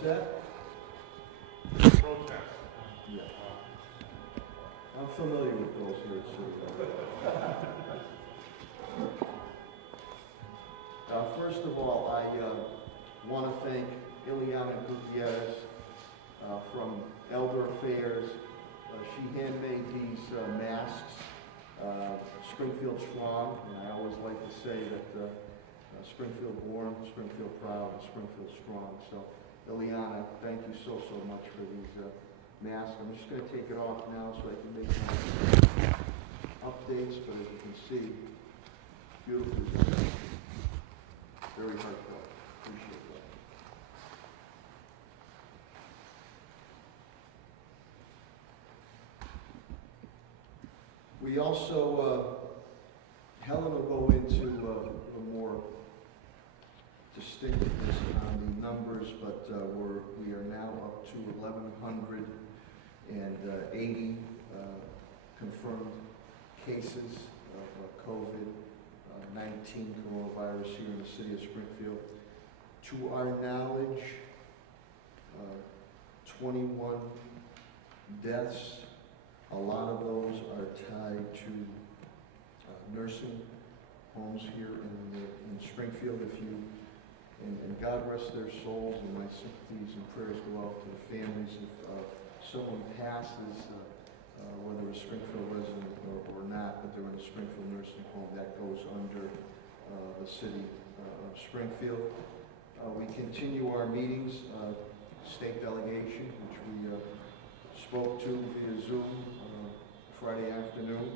set? Protest. Yeah. I'm familiar with those here at City Hall. First of all, I want to thank Ileana Gutierrez from Elder Affairs. She handmade these masks, Springfield Strong, and I always like to say that Springfield born, Springfield proud, and Springfield strong. So, Ileana, thank you so much for these masks. I'm just going to take it off now so I can make my updates, but as you can see, beautifully done. Very heartfelt. Appreciate that. We also, Helen will go into a more distinctiveness on the numbers, but we are now up to 1,180 confirmed cases of COVID-19 coronavirus here in the city of Springfield. To our knowledge, 21 deaths. A lot of those are tied to nursing homes here in Springfield. And God rest their souls, and my sympathies and prayers go out to the families. If someone passes, whether a Springfield resident or not, but they're in a Springfield nursing home, that goes under the city of Springfield. We continue our meetings, state delegation, which we spoke to via Zoom Friday afternoon.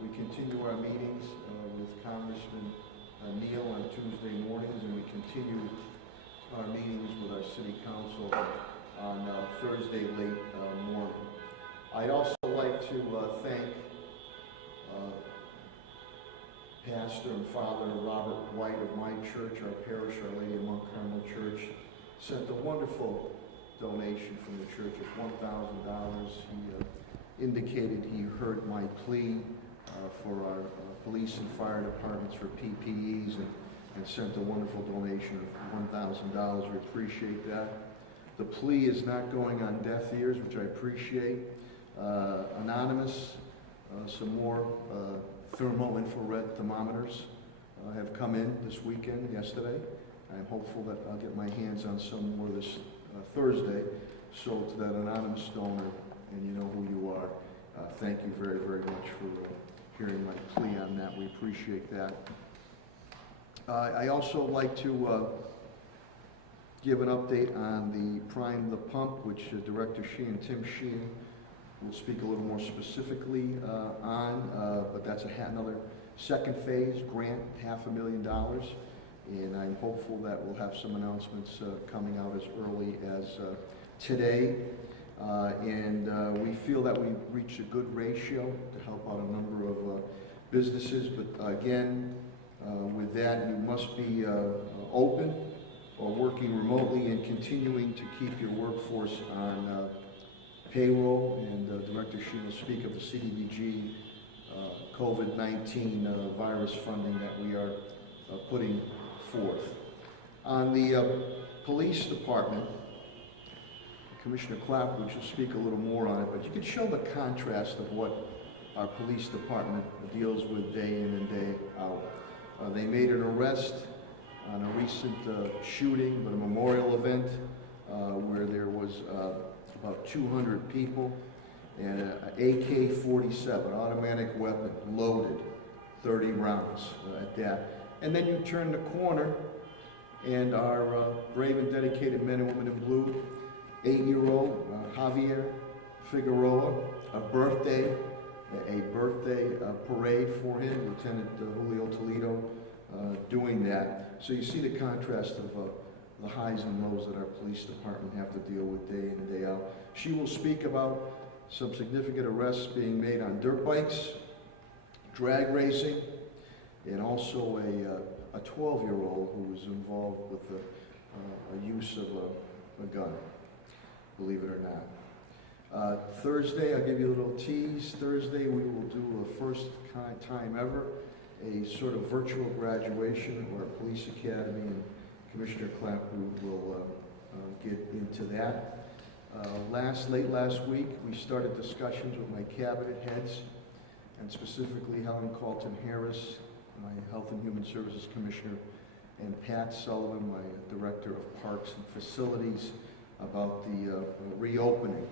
We continue our meetings with Congressman Neal on Tuesday mornings, and we continue our meetings with our city council on Thursday late morning. I'd also like to thank Pastor and Father Robert White of my church, our parish, Our Lady of Mount Carmel Church, sent a wonderful donation from the church of $1,000. He indicated he heard my plea for our police and fire departments for PPEs and sent a wonderful donation of $1,000. We appreciate that. The plea is not going on deaf ears, which I appreciate. Anonymous, some more thermal infrared thermometers have come in this weekend, yesterday. I'm hopeful that I'll get my hands on some more this Thursday. So to that anonymous donor, and you know who you are, thank you very, very much for hearing my plea on that. We appreciate that. I also like to give an update on the Prime the Pump, which Director Sheehan, Tim Sheehan, will speak a little more specifically on, but that's another second phase grant, $500,000, and I'm hopeful that we'll have some announcements coming out as early as today. We feel that we reached a good ratio to help out a number of businesses, but again, with that, you must be open or working remotely and continuing to keep your workforce on payroll. And Director Sheen will speak of the CDBG COVID-19 virus funding that we are putting forth. On the police department, Commissioner Clapp, which will speak a little more on it, but you can show the contrast of what our police department deals with day in and day out. They made an arrest on a recent shooting, but a memorial event where there was about 200 people and an AK-47 automatic weapon loaded, 30 rounds at that. And then you turn the corner and our brave and dedicated men and women in blue, 8-year-old Javier Figueroa, a birthday parade for him, Lieutenant Julio Toledo doing that. So you see the contrast of the highs and lows that our police department have to deal with day in and day out. She will speak about some significant arrests being made on dirt bikes, drag racing, and also a 12-year-old who was involved with a use of a gun, believe it or not. Thursday, I'll give you a little tease. Thursday, we will do a first time ever, a sort of virtual graduation of our police academy, and Commissioner Clapp will get into that. Late last week, we started discussions with my cabinet heads, and specifically Helen Carlton Harris, my Health and Human Services Commissioner, and Pat Sullivan, my Director of Parks and Facilities, about the reopening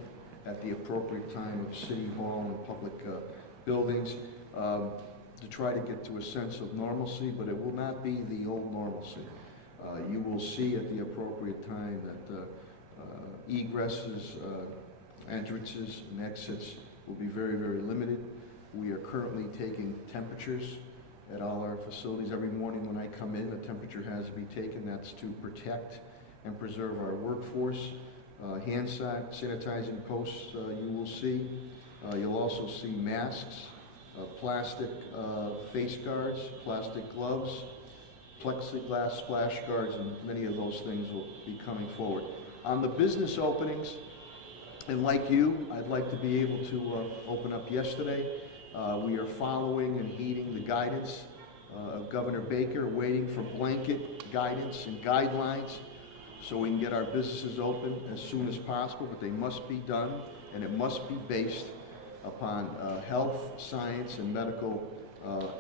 at the appropriate time of City Hall and public buildings, to try to get to a sense of normalcy, but it will not be the old normalcy. You will see at the appropriate time that egresses, entrances, and exits will be very, very limited. We are currently taking temperatures at all our facilities. Every morning when I come in, a temperature has to be taken. That's to protect and preserve our workforce. Hand sanitizing posts you will see. You'll also see masks, plastic face guards, plastic gloves, plexiglass splash guards, and many of those things will be coming forward. On the business openings, and like you, I'd like to be able to open up yesterday. We are following and heeding the guidance of Governor Baker, waiting for blanket guidance and guidelines so we can get our businesses open as soon as possible, but they must be done, and it must be based upon health, science, and medical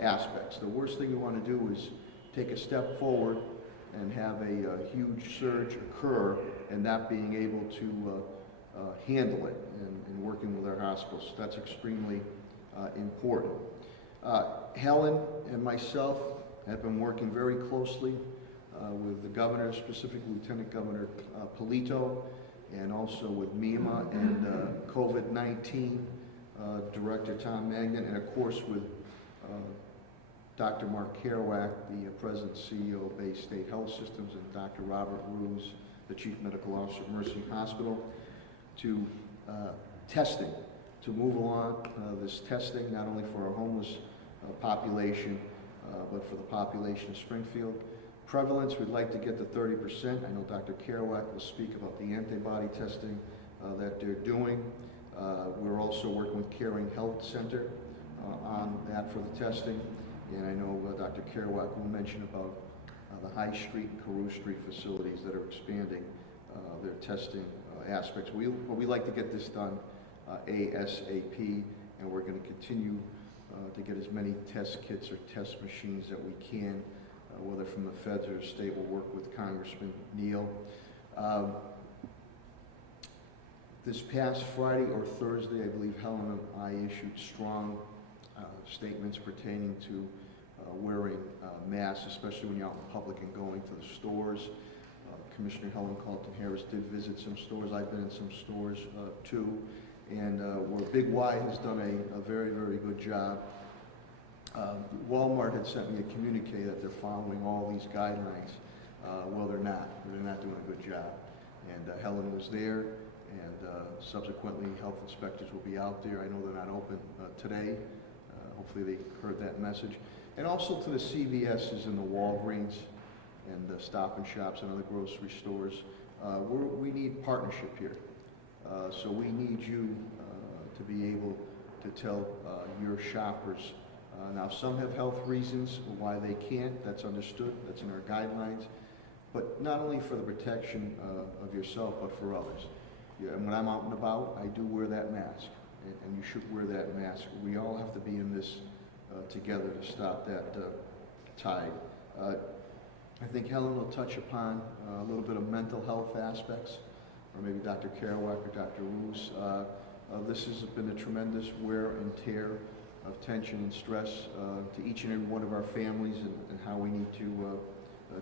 aspects. The worst thing we want to do is take a step forward and have a huge surge occur and not being able to handle it and working with our hospitals. That's extremely important. Helen and myself have been working very closely with the governor, specifically Lieutenant Governor Polito, and also with MEMA and COVID-19 Director Tom Magnan, and of course with Dr. Mark Kerouac, the President and CEO of Bay State Health Systems, and Dr. Robert Ruse, the Chief Medical Officer at Mercy Hospital, to testing, to move along this testing, not only for our homeless population, but for the population of Springfield. Prevalence, we'd like to get to 30%. I know Dr. Kerouac will speak about the antibody testing that they're doing. We're also working with Caring Health Center on that for the testing. And I know Dr. Kerouac will mention about the High Street and Carew Street facilities that are expanding their testing aspects. We like to get this done ASAP, and we're going to continue to get as many test kits or test machines that we can, whether from the feds or the state. We'll work with Congressman Neal. This past Friday or Thursday, I believe Helen and I issued strong statements pertaining to wearing masks, especially when you're out in public and going to the stores. Commissioner Helen Carlton Harris did visit some stores. I've been in some stores too. And where Big Y has done a very, very good job. Walmart had sent me a communique that they're following all these guidelines. Well, they're not. They're not doing a good job. And Helen was there, and subsequently health inspectors will be out there. I know they're not open today. Hopefully they heard that message. And also to the CVS's and the Walgreens and the Stop and Shops and other grocery stores. We need partnership here. So we need you to be able to tell your shoppers. Now some have health reasons why they can't. That's understood. That's in our guidelines. But not only for the protection of yourself, but for others. Yeah, and when I'm out and about, I do wear that mask. And you should wear that mask. We all have to be in this together to stop that tide. I think Helen will touch upon a little bit of mental health aspects, or maybe Dr. Kerouac or Dr. Roos. This has been a tremendous wear and tear of tension and stress to each and every one of our families, and how we need to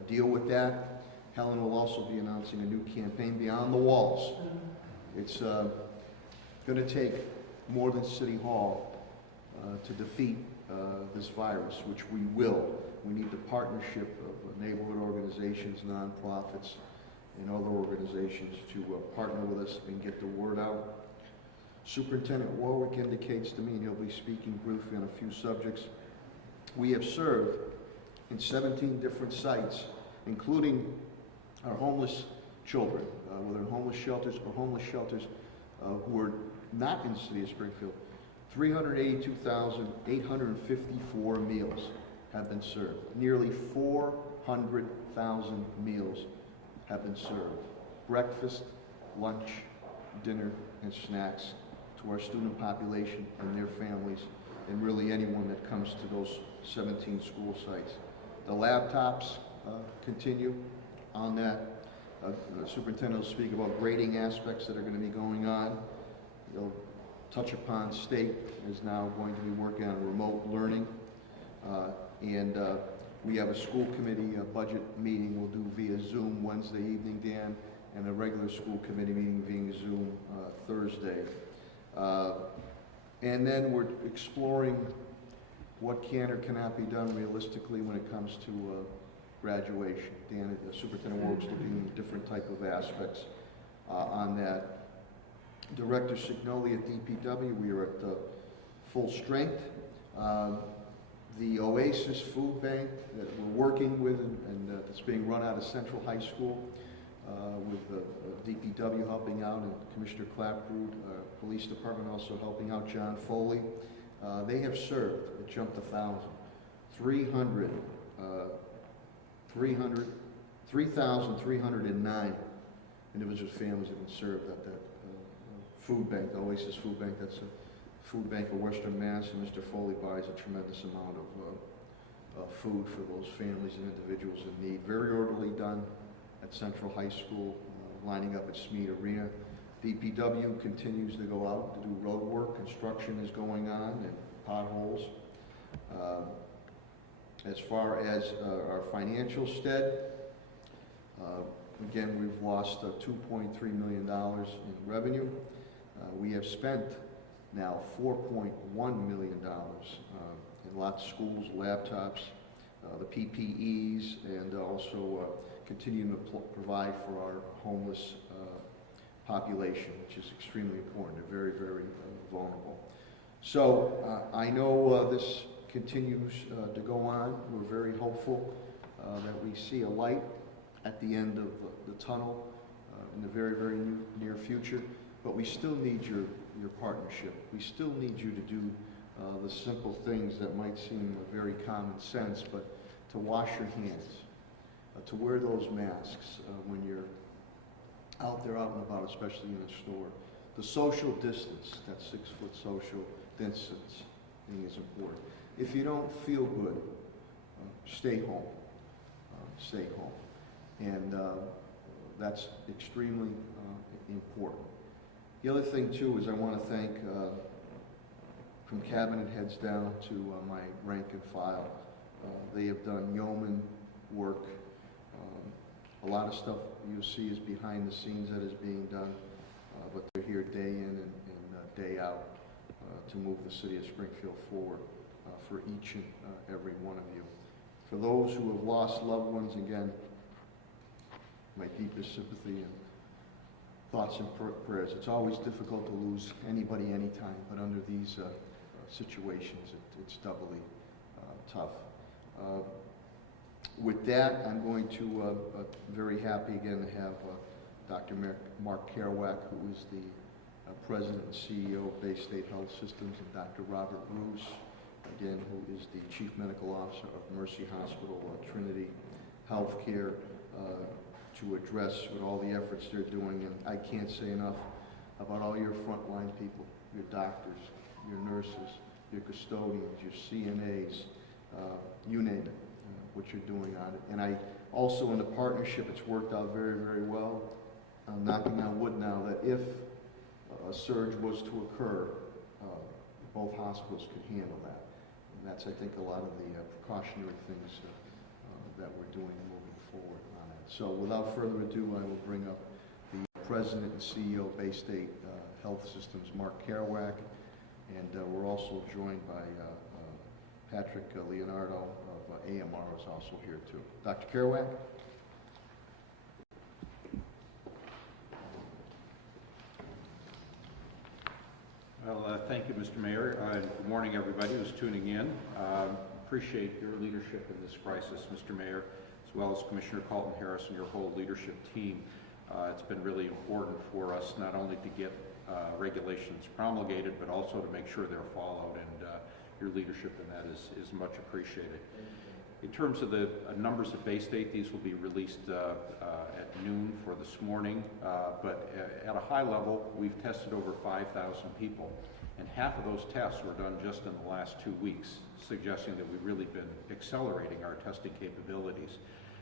deal with that. Helen will also be announcing a new campaign, Beyond the Walls. It's going to take more than City Hall to defeat this virus, which we will. We need the partnership of neighborhood organizations, nonprofits, and other organizations to partner with us and get the word out. Superintendent Warwick indicates to me, and he'll be speaking briefly on a few subjects. We have served in 17 different sites, including our homeless children, whether in homeless shelters or homeless shelters who are not in the city of Springfield. 382,854 meals have been served. Nearly 400,000 meals have been served. breakfast, lunch, dinner, and snacks to our student population and their families, and really anyone that comes to those 17 school sites. The laptops continue on that. The superintendent will speak about grading aspects that are going to be going on. They'll touch upon state is now going to be working on remote learning. We have a school committee budget meeting we'll do via Zoom Wednesday evening, Dan, and a regular school committee meeting via Zoom Thursday. And then we're exploring what can or cannot be done realistically when it comes to graduation. Dan, the Superintendent Work's looking at different type of aspects on that. Director Signoli at DPW, we are at full strength. The Oasis Food Bank that we're working with and it's being run out of Central High School with DPW helping out and Commissioner Clapprood, Police Department also helping out, John Foley. They have served, it jumped 1,000, 3,309 individual families have been served at that food bank, the Oasis Food Bank. That's a food bank of Western Mass, and Mr. Foley buys a tremendous amount of food for those families and individuals in need. Very orderly done at Central High School, lining up at Smead Arena. DPW continues to go out to do road work. Construction is going on and potholes. As far as our financial stead, again, we've lost $2.3 million in revenue. We have spent now $4.1 million in lots of schools, laptops, the PPEs, and also continuing to provide for our homeless population, which is extremely important. They're very, very vulnerable. So I know this continues to go on. We're very hopeful that we see a light at the end of the tunnel in the very, very near future. But we still need your partnership. We still need you to do the simple things that might seem very common sense, but to wash your hands, to wear those masks when you're out there, out and about, especially in the store. The social distance, that 6-foot social distance thing is important. If you don't feel good, stay home. Stay home. And that's extremely important. The other thing, too, is I want to thank, from cabinet heads down to my rank and file, they have done yeoman work. A lot of stuff you'll see is behind the scenes that is being done, but they're here day in and day out to move the city of Springfield forward for each and every one of you. For those who have lost loved ones, again, my deepest sympathy and thoughts and prayers. It's always difficult to lose anybody anytime, but under these situations, it's doubly tough. With that, I'm going to, very happy again to have Dr. Mark Kerouac, who is the President and CEO of Bay State Health Systems, and Dr. Robert Bruce, again, who is the Chief Medical Officer of Mercy Hospital, Trinity Healthcare, to address with all the efforts they're doing. And I can't say enough about all your frontline people, your doctors, your nurses, your custodians, your CNAs, you name it, what you're doing on it. And I also, in the partnership, it's worked out very, very well. I'm knocking on wood now that if a surge was to occur, both hospitals could handle that. And that's, I think, a lot of the precautionary things that we're doing moving forward on it. So without further ado, I will bring up the President and CEO of Bay State Health Systems, Mark Kerouac, and we're also joined by Patrick Leonardo of AMR is also here too. Dr. Kerouac? Well, thank you, Mr. Mayor. Good morning, everybody who's tuning in. Appreciate your leadership in this crisis, Mr. Mayor, as well as Commissioner Colton Harris and your whole leadership team. It's been really important for us not only to get regulations promulgated, but also to make sure they're followed, and your leadership in that is much appreciated. In terms of the numbers at Bay State, these will be released at noon for this morning, but at a high level, we've tested over 5,000 people, and half of those tests were done just in the last 2 weeks, suggesting that we've really been accelerating our testing capabilities.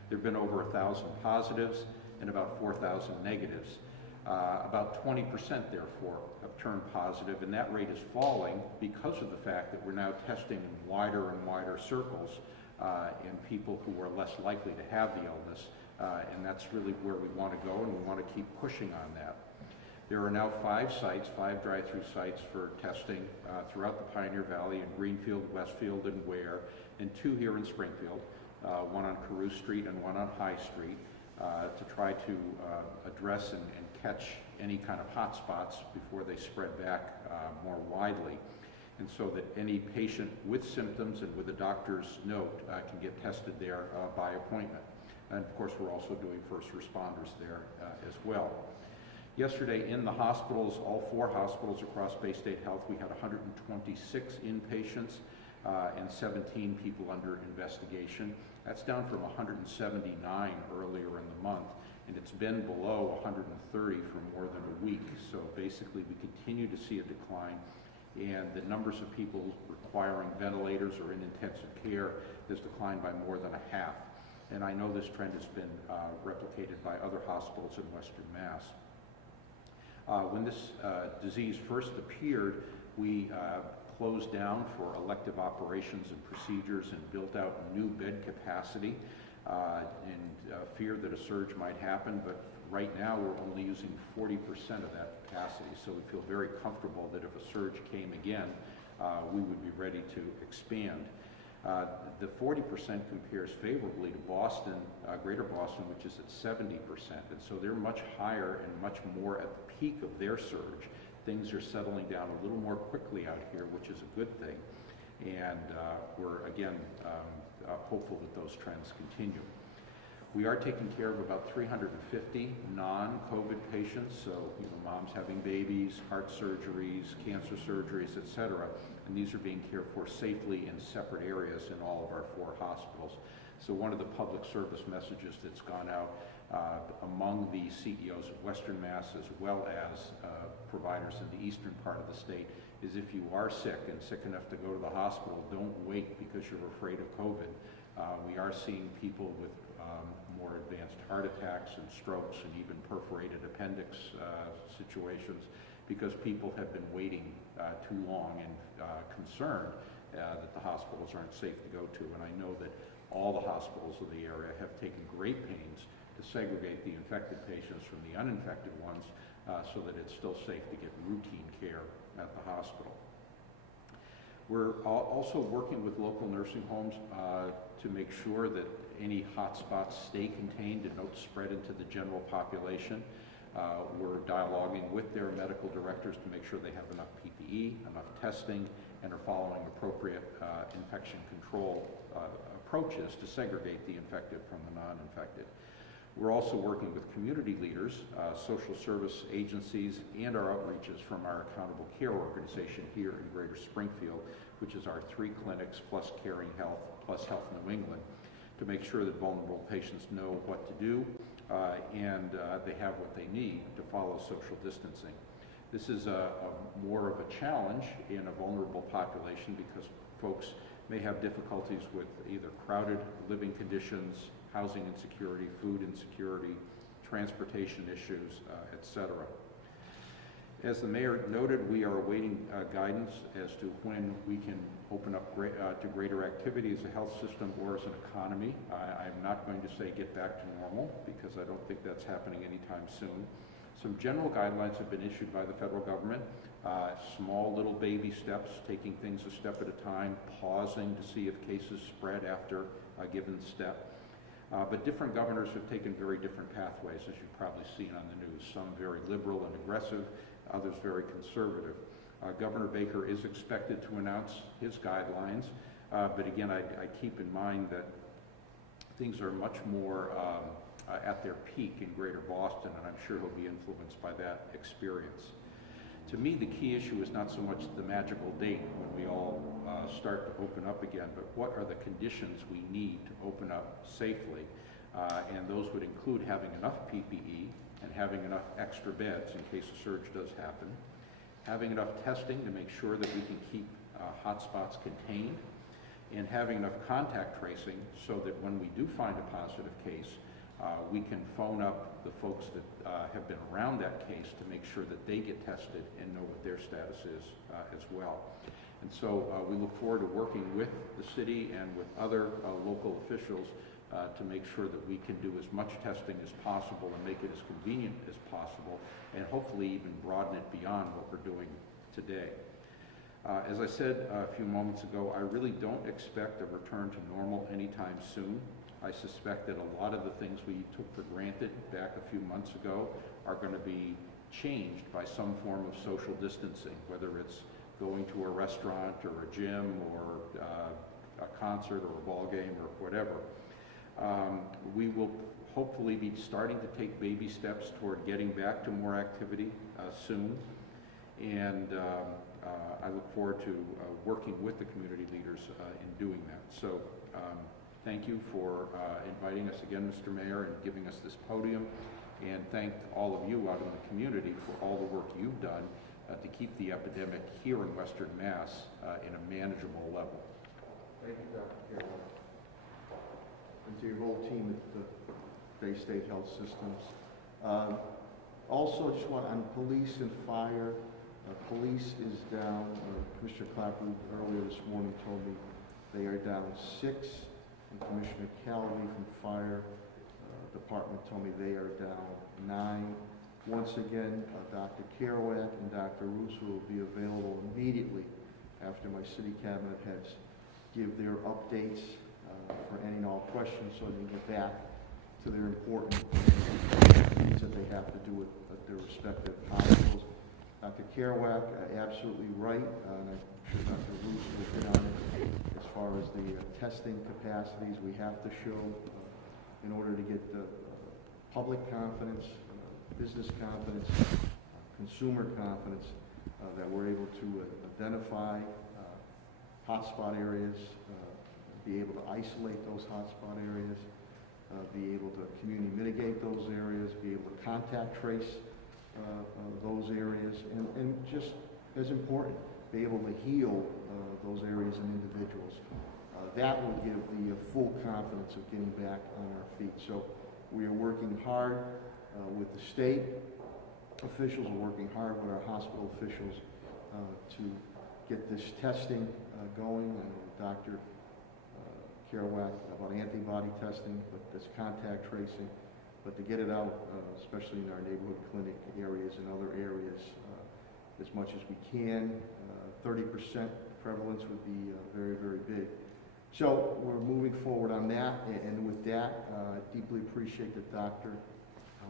There have been over 1,000 positives and about 4,000 negatives. About 20%, therefore, have turned positive, and that rate is falling because of the fact that we're now testing in wider and wider circles in people who are less likely to have the illness, and that's really where we want to go, and we want to keep pushing on that. There are now 5 sites, 5 drive-through sites for testing throughout the Pioneer Valley in Greenfield, Westfield, and Ware, and 2 here in Springfield, one on Carew Street and one on High Street, to try to address and catch any kind of hot spots before they spread back more widely, and so that any patient with symptoms and with a doctor's note can get tested there by appointment. And of course, we're also doing first responders there as well. Yesterday in the hospitals, all 4 hospitals across Bay State Health, we had 126 inpatients and 17 people under investigation. That's down from 179 earlier in the month, and it's been below 130 for more than a week. So basically, we continue to see a decline, and the numbers of people requiring ventilators or in intensive care has declined by more than a half. And I know this trend has been replicated by other hospitals in Western Mass. When this disease first appeared, we closed down for elective operations and procedures and built out new bed capacity in fear that a surge might happen, but right now we're only using 40% of that capacity, so we feel very comfortable that if a surge came again, we would be ready to expand. The 40% compares favorably to Boston, Greater Boston, which is at 70%, and so they're much higher and much more at the peak of their surge. Things are settling down a little more quickly out here, which is a good thing, and we're again hopeful that those trends continue. We are taking care of about 350 non-COVID patients, so moms having babies, heart surgeries, cancer surgeries, etc. And these are being cared for safely in separate areas in all of our 4 hospitals. So one of the public service messages that's gone out among the CEOs of Western Mass as well as providers in the eastern part of the state is if you are sick and sick enough to go to the hospital, don't wait because you're afraid of COVID. We are seeing people with more advanced heart attacks and strokes and even perforated appendix situations because people have been waiting too long and concerned that the hospitals aren't safe to go to. And I know that all the hospitals of the area have taken great pains to segregate the infected patients from the uninfected ones so that it's still safe to get routine care at the hospital. We're also working with local nursing homes to make sure that any hotspots stay contained and don't spread into the general population. We're dialoguing with their medical directors to make sure they have enough PPE, enough testing, and are following appropriate infection control approaches to segregate the infected from the non-infected. We're also working with community leaders, social service agencies, and our outreaches from our Accountable Care organization here in Greater Springfield, which is our 3 clinics plus Caring Health plus Health New England, to make sure that vulnerable patients know what to do and they have what they need to follow social distancing. This is more of a challenge in a vulnerable population because folks may have difficulties with either crowded living conditions, housing insecurity, food insecurity, transportation issues, etc. As the mayor noted, we are awaiting guidance as to when we can open up to greater activity as a health system or as an economy. I'm not going to say get back to normal because I don't think that's happening anytime soon. Some general guidelines have been issued by the federal government, small little baby steps, taking things a step at a time, pausing to see if cases spread after a given step. But different governors have taken very different pathways, as you've probably seen on the news, some very liberal and aggressive, others very conservative. Governor Baker is expected to announce his guidelines, but again, I keep in mind that things are much more at their peak in Greater Boston, and I'm sure he'll be influenced by that experience. to me, the key issue is not so much the magical date when we all start to open up again, but what are the conditions we need to open up safely? And those would include having enough PPE and having enough extra beds in case a surge does happen, having enough testing to make sure that we can keep hotspots contained, and having enough contact tracing so that when we do find a positive case, we can phone up the folks that have been around that case to make sure that they get tested and know what their status is as well. And so we look forward to working with the city and with other local officials to make sure that we can do as much testing as possible and make it as convenient as possible, and hopefully even broaden it beyond what we're doing today. As I said a few moments ago, I really don't expect a return to normal anytime soon. I suspect that a lot of the things we took for granted back a few months ago are going to be changed by some form of social distancing, whether it's going to a restaurant or a gym or a concert or a ball game or whatever. We will hopefully be starting to take baby steps toward getting back to more activity soon, and I look forward to working with the community leaders in doing that. So thank you for inviting us again, Mr. Mayor, and giving us this podium, and thank all of you out in the community for all the work you've done to keep the epidemic here in Western Mass in a manageable level. Thank you, Dr. Carroll. And to your whole team at the Bay State Health Systems. Also, just want on police and fire. Police is down. Commissioner Clapper earlier this morning told me they are down 6. And Commissioner Callaway from Fire Department told me they are down 9. Once again, Dr. Kerouac and Dr. Russo will be available immediately after my city cabinet heads give their updates for any and all questions, so they can get back to their important things that they have to do at their respective hospitals. Dr. Kerouac, absolutely right, and I'm sure Dr. Russo will hit on it as far as the testing capacities we have to show in order to get the public confidence, business confidence, consumer confidence that we're able to identify hotspot areas, be able to isolate those hotspot areas, be able to community mitigate those areas, be able to contact trace those areas, and just as important, be able to heal those areas and individuals. That will give the full confidence of getting back on our feet. So we are working hard with the state officials, are working hard with our hospital officials to get this testing going. I know Dr. Kerouac about antibody testing, but that's contact tracing, but to get it out, especially in our neighborhood clinic areas and other areas, as much as we can. 30% prevalence would be very, very big. So we're moving forward on that, and with that, I deeply appreciate that Dr.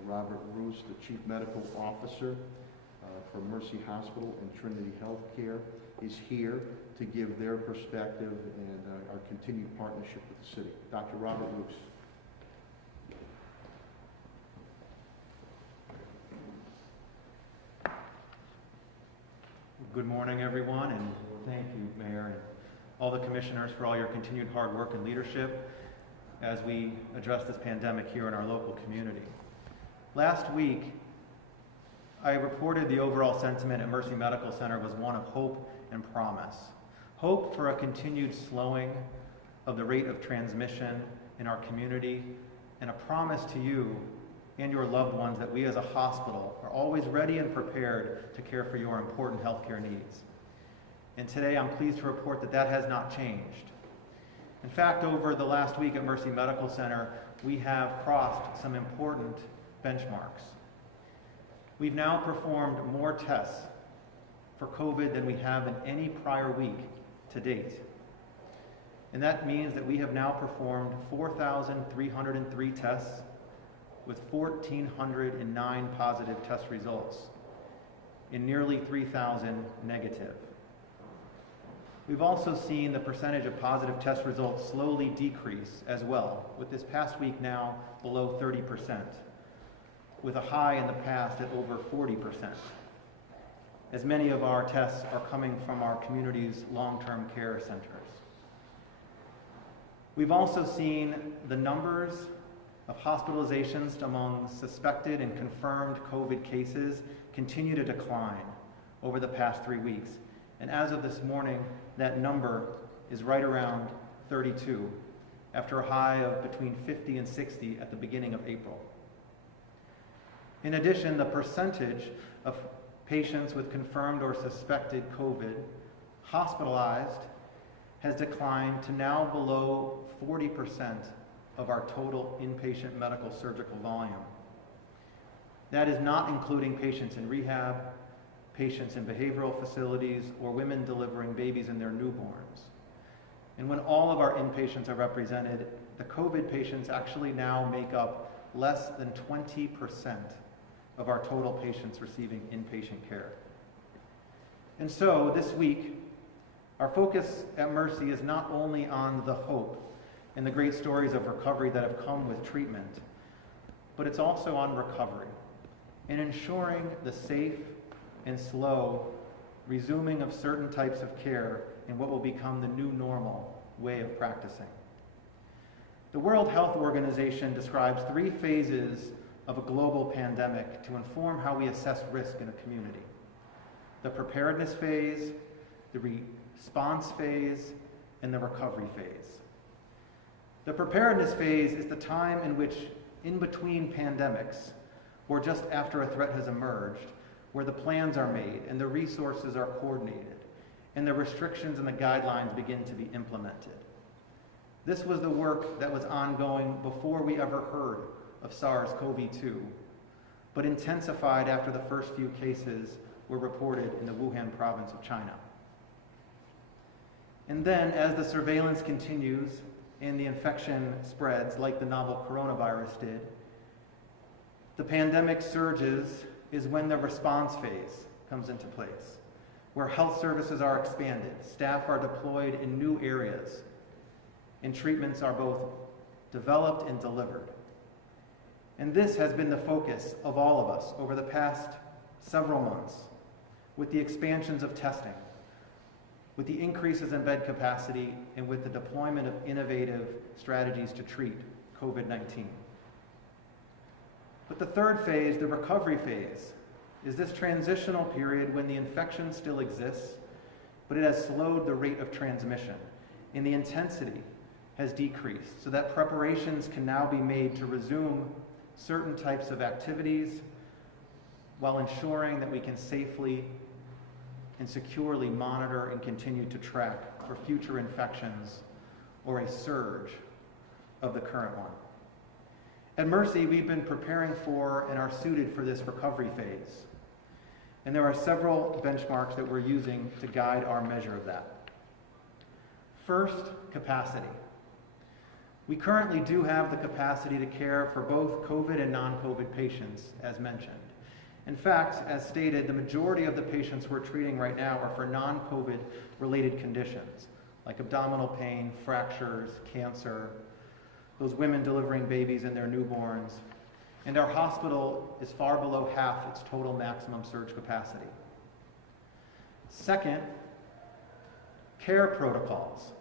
Robert Roos, the Chief Medical Officer for Mercy Hospital and Trinity Healthcare, is here to give their perspective and our continued partnership with the city. Dr. Robert Roos. Good morning, everyone, and thank you, Mayor, and all the commissioners for all your continued hard work and leadership as we address this pandemic here in our local community. Last week, I reported the overall sentiment at Mercy Medical Center was one of hope and promise. Hope for a continued slowing of the rate of transmission in our community, and a promise to you and your loved ones that we as a hospital are always ready and prepared to care for your important healthcare needs. And today I'm pleased to report that that has not changed. In fact, over the last week at Mercy Medical Center, we have crossed some important benchmarks. We've now performed more tests for COVID than we have in any prior week to date. And that means that we have now performed 4,303 tests with 1,409 positive test results and nearly 3,000 negative. We've also seen the percentage of positive test results slowly decrease as well, with this past week now below 30%, with a high in the past at over 40%. as many of our tests are coming from our community's long-term care centers. We've also seen the numbers of hospitalizations among suspected and confirmed COVID cases continue to decline over the past 3 weeks. And as of this morning, that number is right around 32, after a high of between 50 and 60 at the beginning of April. In addition, the percentage of patients with confirmed or suspected COVID hospitalized has declined to now below 40% of our total inpatient medical surgical volume. That is not including patients in rehab, patients in behavioral facilities, or women delivering babies in their newborns. And when all of our inpatients are represented, the COVID patients actually now make up less than 20% of our total patients receiving inpatient care. And so this week, our focus at Mercy is not only on the hope and the great stories of recovery that have come with treatment, but it's also on recovery and ensuring the safe and slow resuming of certain types of care in what will become the new normal way of practicing. The World Health Organization describes 3 phases of a global pandemic to inform how we assess risk in a community: the preparedness phase, the response phase, and the recovery phase. The preparedness phase is the time in which, in between pandemics, or just after a threat has emerged, where the plans are made and the resources are coordinated and the restrictions and the guidelines begin to be implemented. This was the work that was ongoing before we ever heard of SARS-CoV-2, but intensified after the first few cases were reported in the Wuhan province of China. And then, as the surveillance continues and the infection spreads like the novel coronavirus did, the pandemic surges is when the response phase comes into place, where health services are expanded, staff are deployed in new areas, and treatments are both developed and delivered. And this has been the focus of all of us over the past several months, with the expansions of testing, with the increases in bed capacity, and with the deployment of innovative strategies to treat COVID-19. But the third phase, the recovery phase, is this transitional period when the infection still exists, but it has slowed the rate of transmission, and the intensity has decreased, so that preparations can now be made to resume certain types of activities while ensuring that we can safely and securely monitor and continue to track for future infections or a surge of the current one. At Mercy, we've been preparing for and are suited for this recovery phase. And there are several benchmarks that we're using to guide our measure of that. First, capacity. We currently do have the capacity to care for both COVID and non-COVID patients, as mentioned. In fact, as stated, the majority of the patients we're treating right now are for non-COVID related conditions, like abdominal pain, fractures, cancer, those women delivering babies in their newborns, and our hospital is far below half its total maximum surge capacity. Second, care protocols.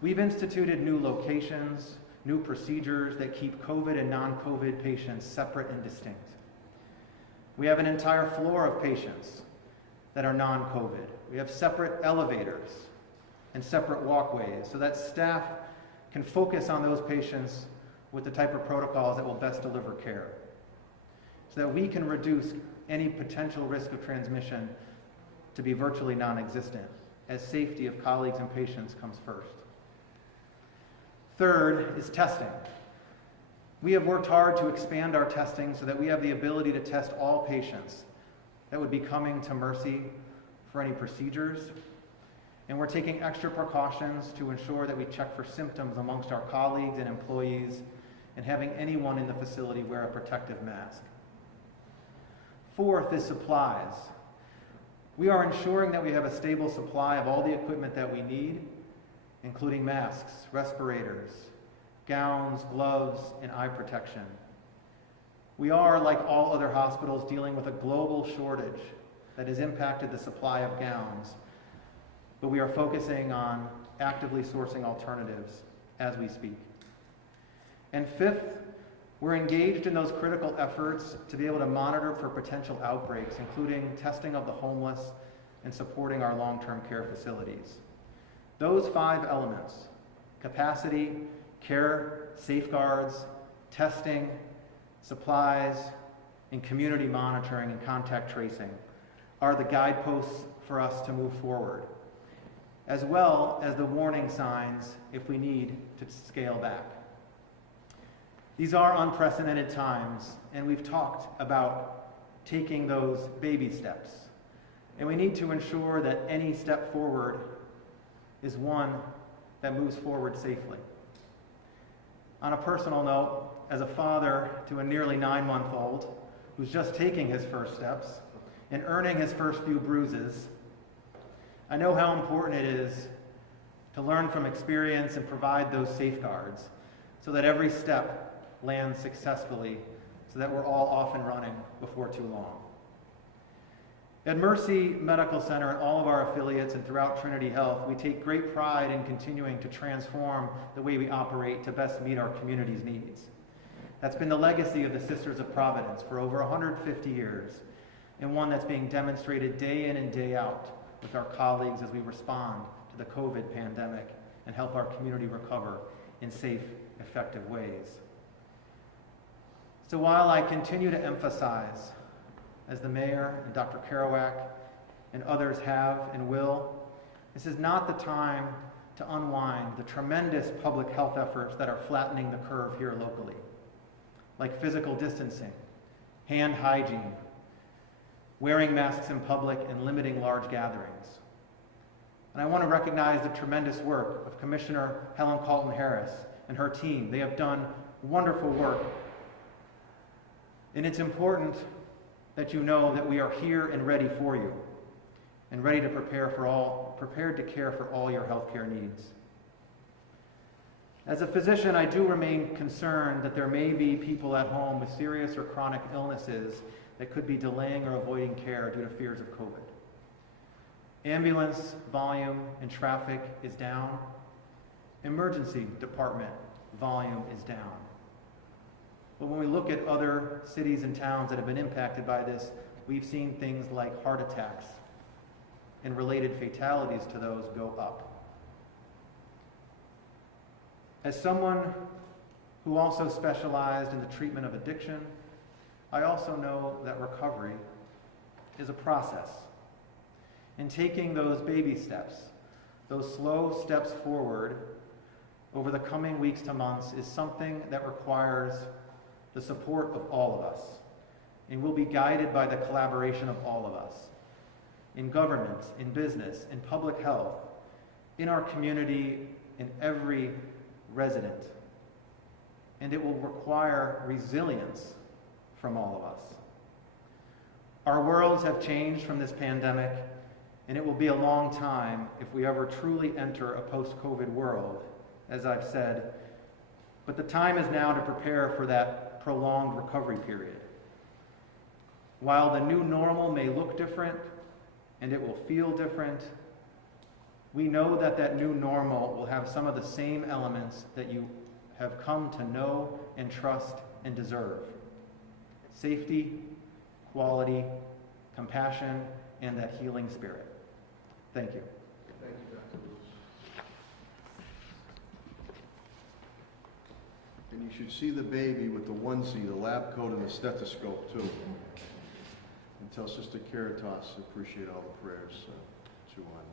We've instituted new locations, new procedures that keep COVID and non-COVID patients separate and distinct. We have an entire floor of patients that are non-COVID. We have separate elevators and separate walkways so that staff can focus on those patients with the type of protocols that will best deliver care, so that we can reduce any potential risk of transmission to be virtually non-existent, as safety of colleagues and patients comes first. Third is testing. We have worked hard to expand our testing so that we have the ability to test all patients that would be coming to Mercy for any procedures. And we're taking extra precautions to ensure that we check for symptoms amongst our colleagues and employees, and having anyone in the facility wear a protective mask. Fourth is supplies. We are ensuring that we have a stable supply of all the equipment that we need, including masks, respirators, gowns, gloves, and eye protection. We are, like all other hospitals, dealing with a global shortage that has impacted the supply of gowns, but we are focusing on actively sourcing alternatives as we speak. And fifth, we're engaged in those critical efforts to be able to monitor for potential outbreaks, including testing of the homeless and supporting our long-term care facilities. Those 5 elements, capacity, care, safeguards, testing, supplies, and community monitoring and contact tracing, are the guideposts for us to move forward, as well as the warning signs if we need to scale back. These are unprecedented times, and we've talked about taking those baby steps. And we need to ensure that any step forward is one that moves forward safely. On a personal note, as a father to a nearly 9-month-old who's just taking his first steps and earning his first few bruises, I know how important it is to learn from experience and provide those safeguards so that every step lands successfully, so that we're all off and running before too long. At Mercy Medical Center and all of our affiliates and throughout Trinity Health, we take great pride in continuing to transform the way we operate to best meet our community's needs. That's been the legacy of the Sisters of Providence for over 150 years, and one that's being demonstrated day in and day out with our colleagues as we respond to the COVID pandemic and help our community recover in safe, effective ways. So while I continue to emphasize, as the mayor and Dr. Kerouac and others have and will, this is not the time to unwind the tremendous public health efforts that are flattening the curve here locally, like physical distancing, hand hygiene, wearing masks in public, and limiting large gatherings. And I want to recognize the tremendous work of Commissioner Helen Calton Harris and her team. They have done wonderful work. And it's important that you know that we are here and ready for you, and ready to prepared to care for all your healthcare needs. As a physician, I do remain concerned that there may be people at home with serious or chronic illnesses that could be delaying or avoiding care due to fears of COVID. Ambulance volume and traffic is down. Emergency department volume is down. But when we look at other cities and towns that have been impacted by this, we've seen things like heart attacks and related fatalities to those go up. As someone who also specialized in the treatment of addiction, I also know that recovery is a process. And taking those baby steps, those slow steps forward over the coming weeks to months is something that requires the support of all of us, and will be guided by the collaboration of all of us, in government, in business, in public health, in our community, in every resident. And it will require resilience from all of us. Our worlds have changed from this pandemic, and it will be a long time if we ever truly enter a post-COVID world, as I've said, but the time is now to prepare for that prolonged recovery period. While the new normal may look different and it will feel different, we know that that new normal will have some of the same elements that you have come to know and trust and deserve: safety, quality, compassion, and that healing spirit. Thank you. Thank you, Dr. Lewis. And you should see the baby with the onesie, the lab coat, and the stethoscope, too. And tell Sister Caritas I appreciate all the prayers to on.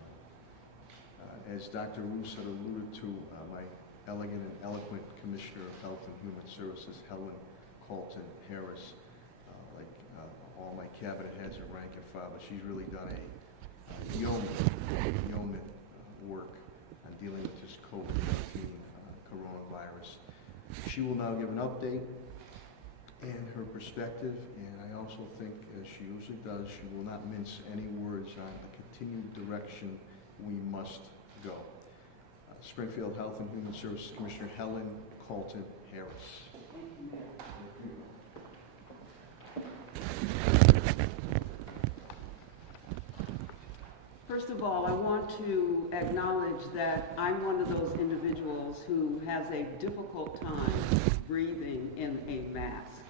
As Dr. Lewis had alluded to, my elegant and eloquent Commissioner of Health and Human Services, Helen Calton Harris, all my cabinet heads and rank and file, but she's really done a yeoman work on dealing with this COVID-19 coronavirus. She will now give an update and her perspective, and I also think, as she usually does, she will not mince any words on the continued direction we must go. Springfield Health and Human Services Commissioner Helen Calton Harris. First of all, I want to acknowledge that I'm one of those individuals who has a difficult time breathing in a mask.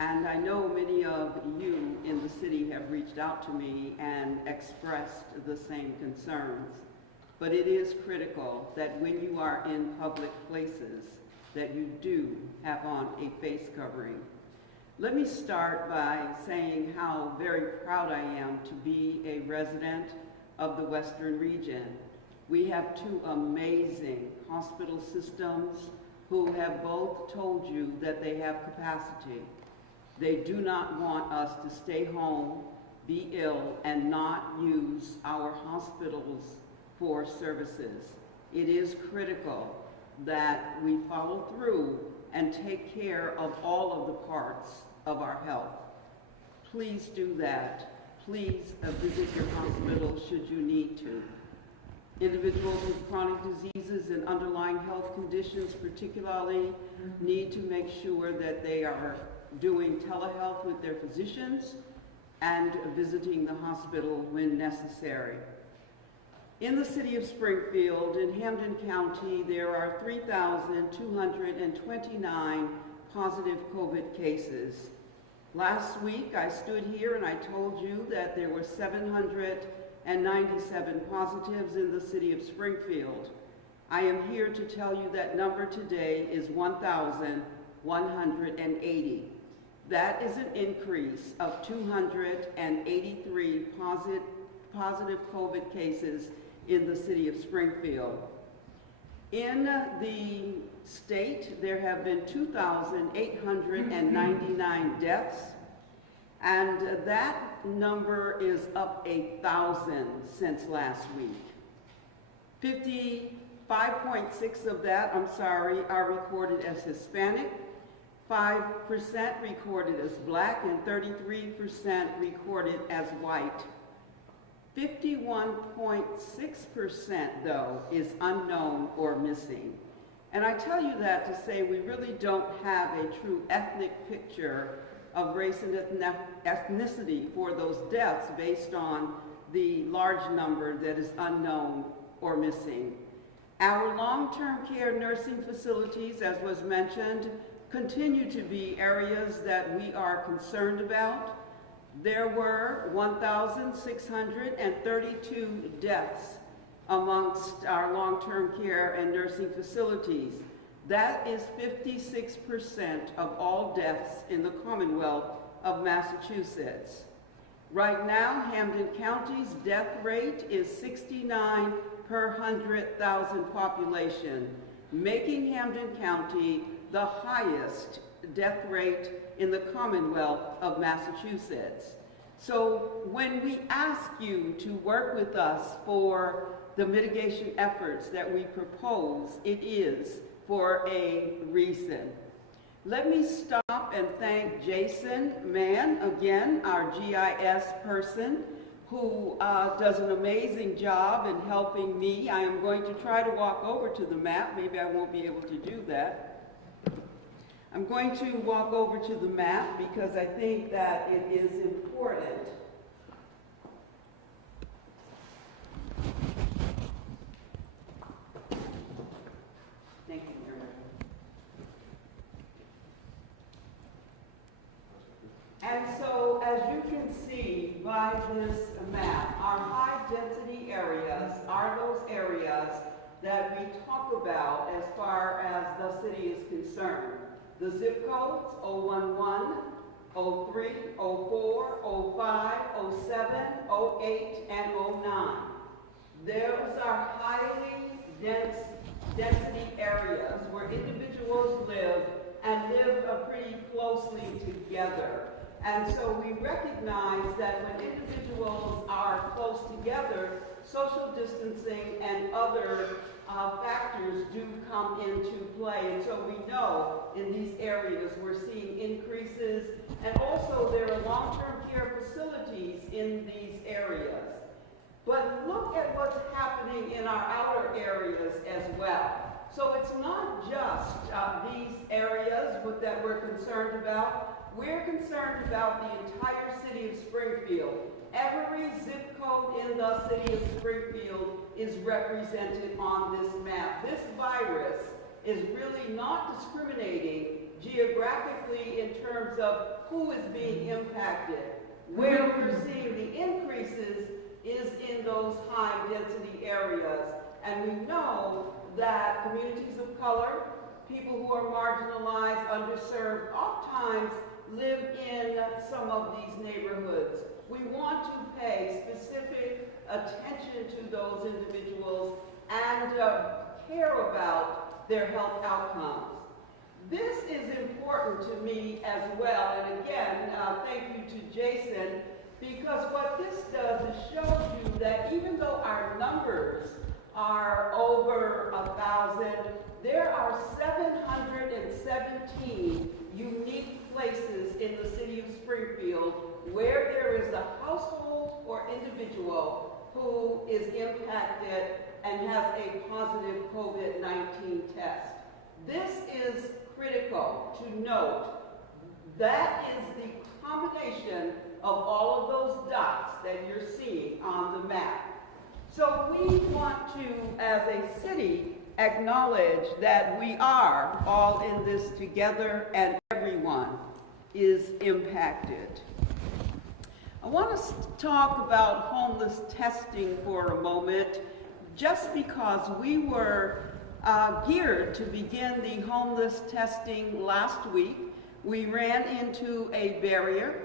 And I know many of you in the city have reached out to me and expressed the same concerns. But it is critical that when you are in public places, that you do have on a face covering. Let me start by saying how very proud I am to be a resident of the Western region. We have two amazing hospital systems who have both told you that they have capacity. They do not want us to stay home, be ill, and not use our hospitals for services. It is critical that we follow through and take care of all of the parts of our health. Please do that. Please visit your hospital should you need to. Individuals with chronic diseases and underlying health conditions particularly need to make sure that they are doing telehealth with their physicians and visiting the hospital when necessary. In the city of Springfield, in Hampden County, there are 3,229 positive COVID cases. Last week, I stood here and I told you that there were 797 positives in the city of Springfield. I am here to tell you that number today is 1,180. That is an increase of 283 positive COVID cases in the city of Springfield. In the state, there have been 2,899 deaths, and that number is up 1,000 since last week. 55.6 of that, are recorded as Hispanic, 5% recorded as Black, and 33% recorded as white. 51.6% though is unknown or missing. And I tell you that to say we really don't have a true ethnic picture of race and ethnicity for those deaths based on the large number that is unknown or missing. Our long-term care nursing facilities, as was mentioned, continue to be areas that we are concerned about. There were 1,632 deaths amongst our long-term care and nursing facilities. That is 56% of all deaths in the Commonwealth of Massachusetts. Right now, Hampden County's death rate is 69 per 100,000 population, making Hampden County the highest death rate in the Commonwealth of Massachusetts. So when we ask you to work with us for the mitigation efforts that we propose, it is for a reason. Let me stop and thank Jason Mann, again, our GIS person, who does an amazing job in helping me. I am going to try to walk over to the map. Maybe I won't be able to do that. I'm going to walk over to the map because I think that it is important. Thank you, Mayor. And so, as you can see by this map, our high-density areas are those areas that we talk about as far as the city is concerned. The zip codes, 011, 03, 04, 05, 07, 08, and 09. Those are highly density areas where individuals live and live pretty closely together. And so we recognize that when individuals are close together, social distancing and other factors do come into play. And so we know in these areas we're seeing increases, and also there are long-term care facilities in these areas. But look at what's happening in our outer areas as well. So it's not just these areas that we're concerned about. We're concerned about the entire city of Springfield. Every zip code in the city of Springfield is represented on this map. This virus is really not discriminating geographically in terms of who is being impacted. Where we're seeing the increases is in those high density areas. And we know that communities of color, people who are marginalized, underserved, oftentimes live in some of these neighborhoods. We want to pay specific attention to those individuals and care about their health outcomes. This is important to me as well, and again, thank you to Jason, because what this does is show you that even though our numbers are over 1,000, there are 717 unique places in the city of Springfield where there is a household or individual who is impacted and has a positive COVID-19 test. This is critical to note. That is the combination of all of those dots that you're seeing on the map. So we want to, as a city, acknowledge that we are all in this together and everyone is impacted. I want to talk about homeless testing for a moment, just because we were geared to begin the homeless testing last week. We ran into a barrier,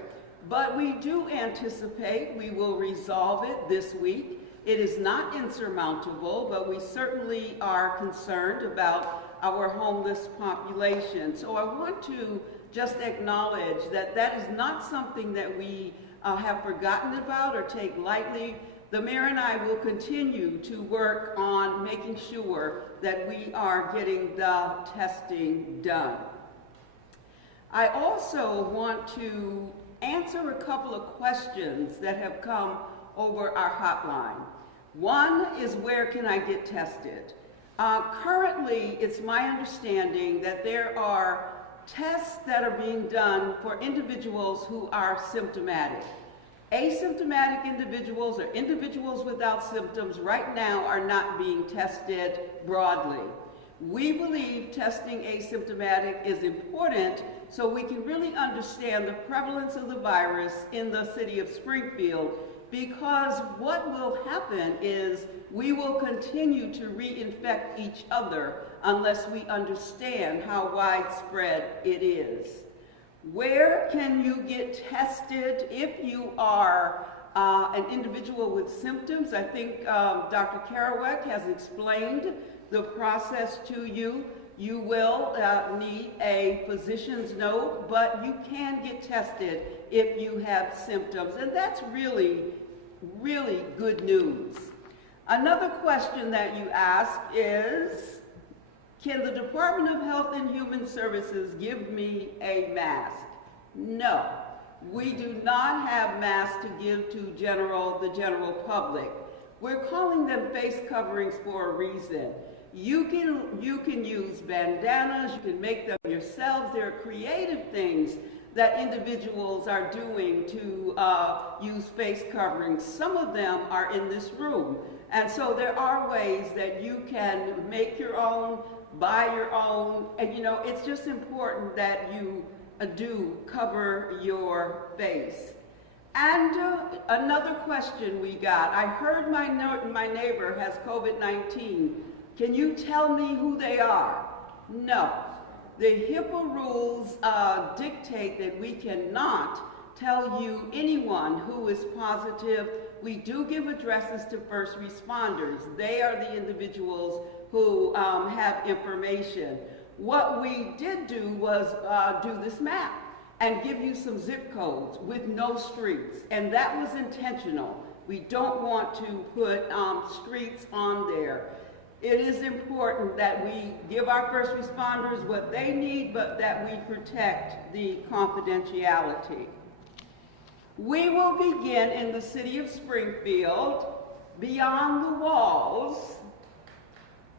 but we do anticipate we will resolve it this week. It is not insurmountable, but we certainly are concerned about our homeless population. So I want to just acknowledge that that is not something that we have forgotten about or take lightly. The mayor and I will continue to work on making sure that we are getting the testing done. I also want to answer a couple of questions that have come over our hotline. One is, where can I get tested? Currently, it's my understanding that there are tests that are being done for individuals who are symptomatic. Asymptomatic individuals or individuals without symptoms right now are not being tested broadly. We believe testing asymptomatic is important so we can really understand the prevalence of the virus in the city of Springfield, because what will happen is we will continue to reinfect each other unless we understand how widespread it is. Where can you get tested if you are an individual with symptoms? I think Dr. Kerouac has explained the process to you. You will need a physician's note, but you can get tested if you have symptoms, and that's really, really good news. Another question that you ask is, can the Department of Health and Human Services give me a mask? No, we do not have masks to give to the general public. We're calling them face coverings for a reason. You can use bandanas, you can make them yourselves. There are creative things that individuals are doing to use face coverings. Some of them are in this room. And so there are ways that you can make your own, buy your own, and you know, it's just important that you do cover your face. And another question we got, I heard my neighbor has COVID-19. Can you tell me who they are? No. The HIPAA rules dictate that we cannot tell you anyone who is positive. We do give addresses to first responders. They are the individuals who have information. What we did do was do this map and give you some zip codes with no streets, and that was intentional. We don't want to put streets on there. It is important that we give our first responders what they need, but that we protect the confidentiality. We will begin in the city of Springfield, beyond the walls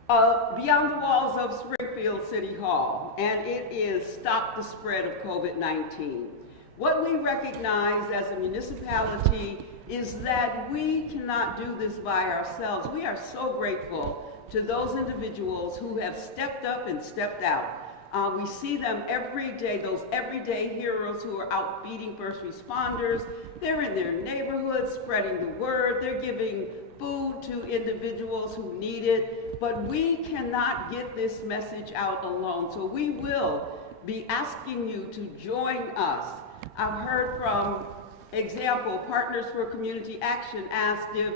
of Springfield City Hall, and it is stop the spread of COVID-19. What we recognize as a municipality is that we cannot do this by ourselves. We are so grateful to those individuals who have stepped up and stepped out. We see them every day, those everyday heroes who are out feeding first responders. They're in their neighborhoods spreading the word. They're giving food to individuals who need it. But we cannot get this message out alone. So we will be asking you to join us. I've heard from, example, Partners for Community Action asked if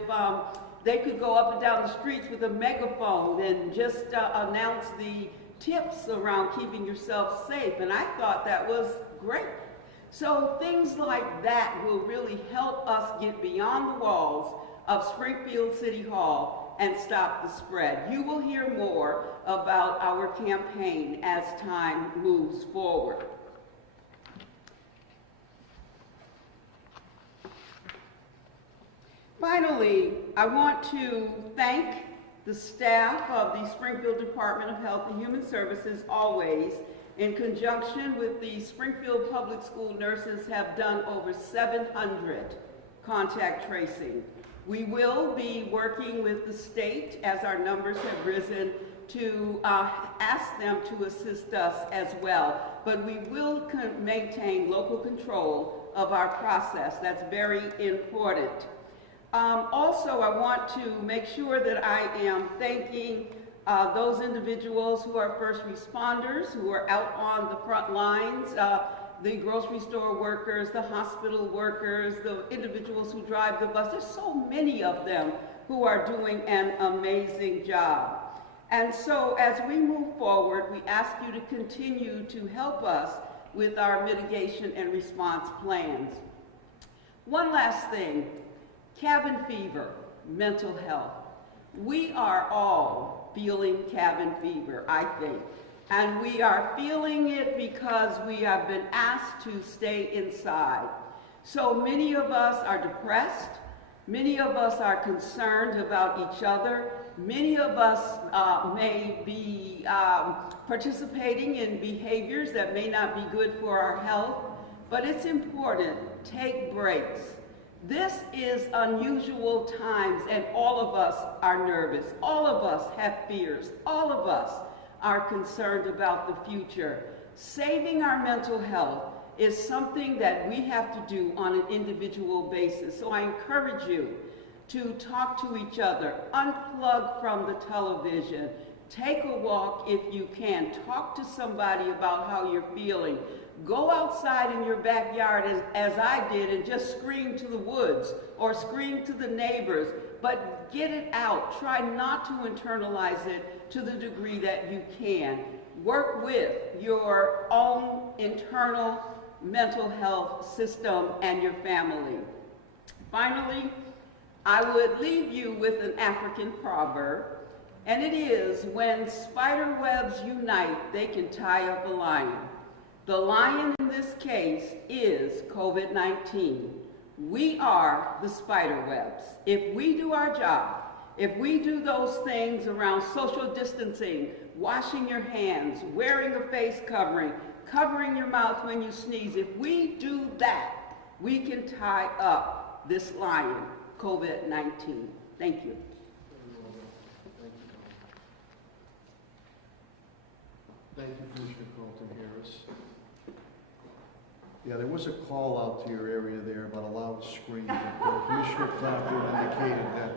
they could go up and down the streets with a megaphone and just announce the tips around keeping yourself safe, and I thought that was great. So things like that will really help us get beyond the walls of Springfield City Hall and stop the spread. You will hear more about our campaign as time moves forward. Finally, I want to thank the staff of the Springfield Department of Health and Human Services always, in conjunction with the Springfield Public School nurses, have done over 700 contact tracing. We will be working with the state as our numbers have risen to ask them to assist us as well. But we will maintain local control of our process. That's very important. Also, I want to make sure that I am thanking those individuals who are first responders, who are out on the front lines, the grocery store workers, the hospital workers, the individuals who drive the bus. There's so many of them who are doing an amazing job. And so as we move forward, we ask you to continue to help us with our mitigation and response plans. One last thing. Cabin fever, mental health. We are all feeling cabin fever, I think. And we are feeling it because we have been asked to stay inside. So many of us are depressed. Many of us are concerned about each other. Many of us may be participating in behaviors that may not be good for our health. But it's important, take breaks. This is unusual times, and all of us are nervous. All of us have fears. All of us are concerned about the future. Saving our mental health is something that we have to do on an individual basis. So I encourage you to talk to each other, unplug from the television, take a walk if you can, talk to somebody about how you're feeling. Go outside in your backyard as I did and just scream to the woods or scream to the neighbors, but get it out. Try not to internalize it to the degree that you can. Work with your own internal mental health system and your family. Finally, I would leave you with an African proverb, and it is, when spider webs unite, they can tie up a lion. The lion in this case is COVID-19. We are the spider webs. If we do our job, if we do those things around social distancing, washing your hands, wearing a face covering, covering your mouth when you sneeze, if we do that, we can tie up this lion, COVID-19. Thank you. Thank you, Commissioner Carlton-Harris. Yeah, there was a call out to your area there about a loud scream. Commissioner Clapper indicated that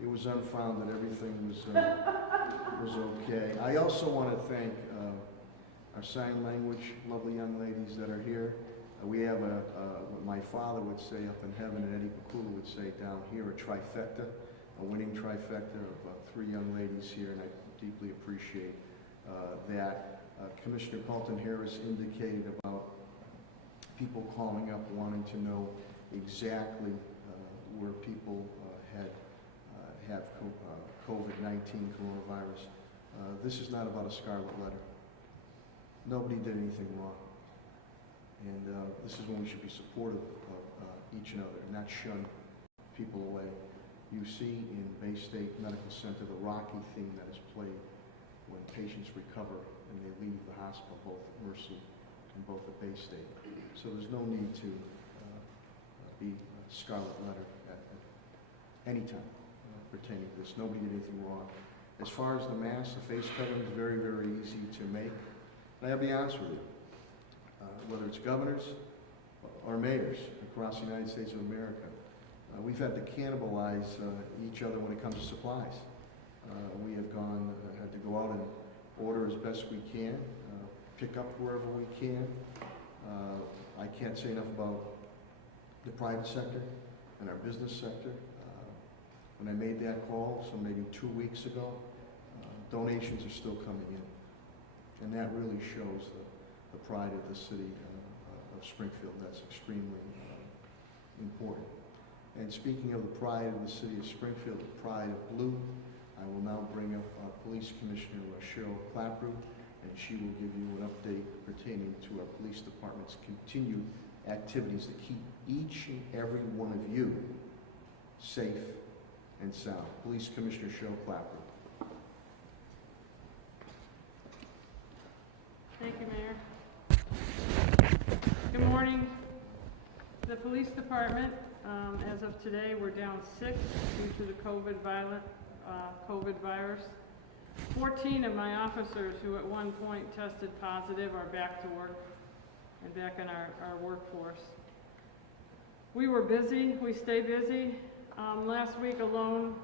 it was unfounded, everything was okay. I also want to thank our sign language, lovely young ladies that are here. We have what my father would say up in heaven and Eddie Pakula would say down here, a trifecta, a winning trifecta of 3 young ladies here, and I deeply appreciate that. Commissioner Carlton-Harris indicated about people calling up wanting to know exactly where people have COVID-19, coronavirus. This is not about a scarlet letter. Nobody did anything wrong. And this is when we should be supportive of each other, not shun people away. You see in Bay State Medical Center the Rocky theme that is played when patients recover and they leave the hospital, both at Mercy and both at Bay State. So there's no need to be scarlet letter at any time pertaining to this. Nobody did anything wrong. As far as the mask, the face covering is very, very easy to make. And I'll be honest with you, whether it's governors or mayors across the United States of America, we've had to cannibalize each other when it comes to supplies. We have had to go out and order as best we can, pick up wherever we can. I can't say enough about the private sector and our business sector. When I made that call, so maybe 2 weeks ago, donations are still coming in. And that really shows the pride of the city of Springfield. That's extremely important. And speaking of the pride of the city of Springfield, the pride of blue, I will now bring up our Police Commissioner, Cheryl Clapper, and she will give you an update pertaining to our police department's continued activities to keep each and every one of you safe and sound. Police Commissioner Cheryl Clapper. Thank you, Mayor. Good morning. The police department, as of today, we're down 6 due to the COVID virus. 14 of my officers who at one point tested positive are back to work and back in our workforce. We were busy. We stay busy. Last week alone,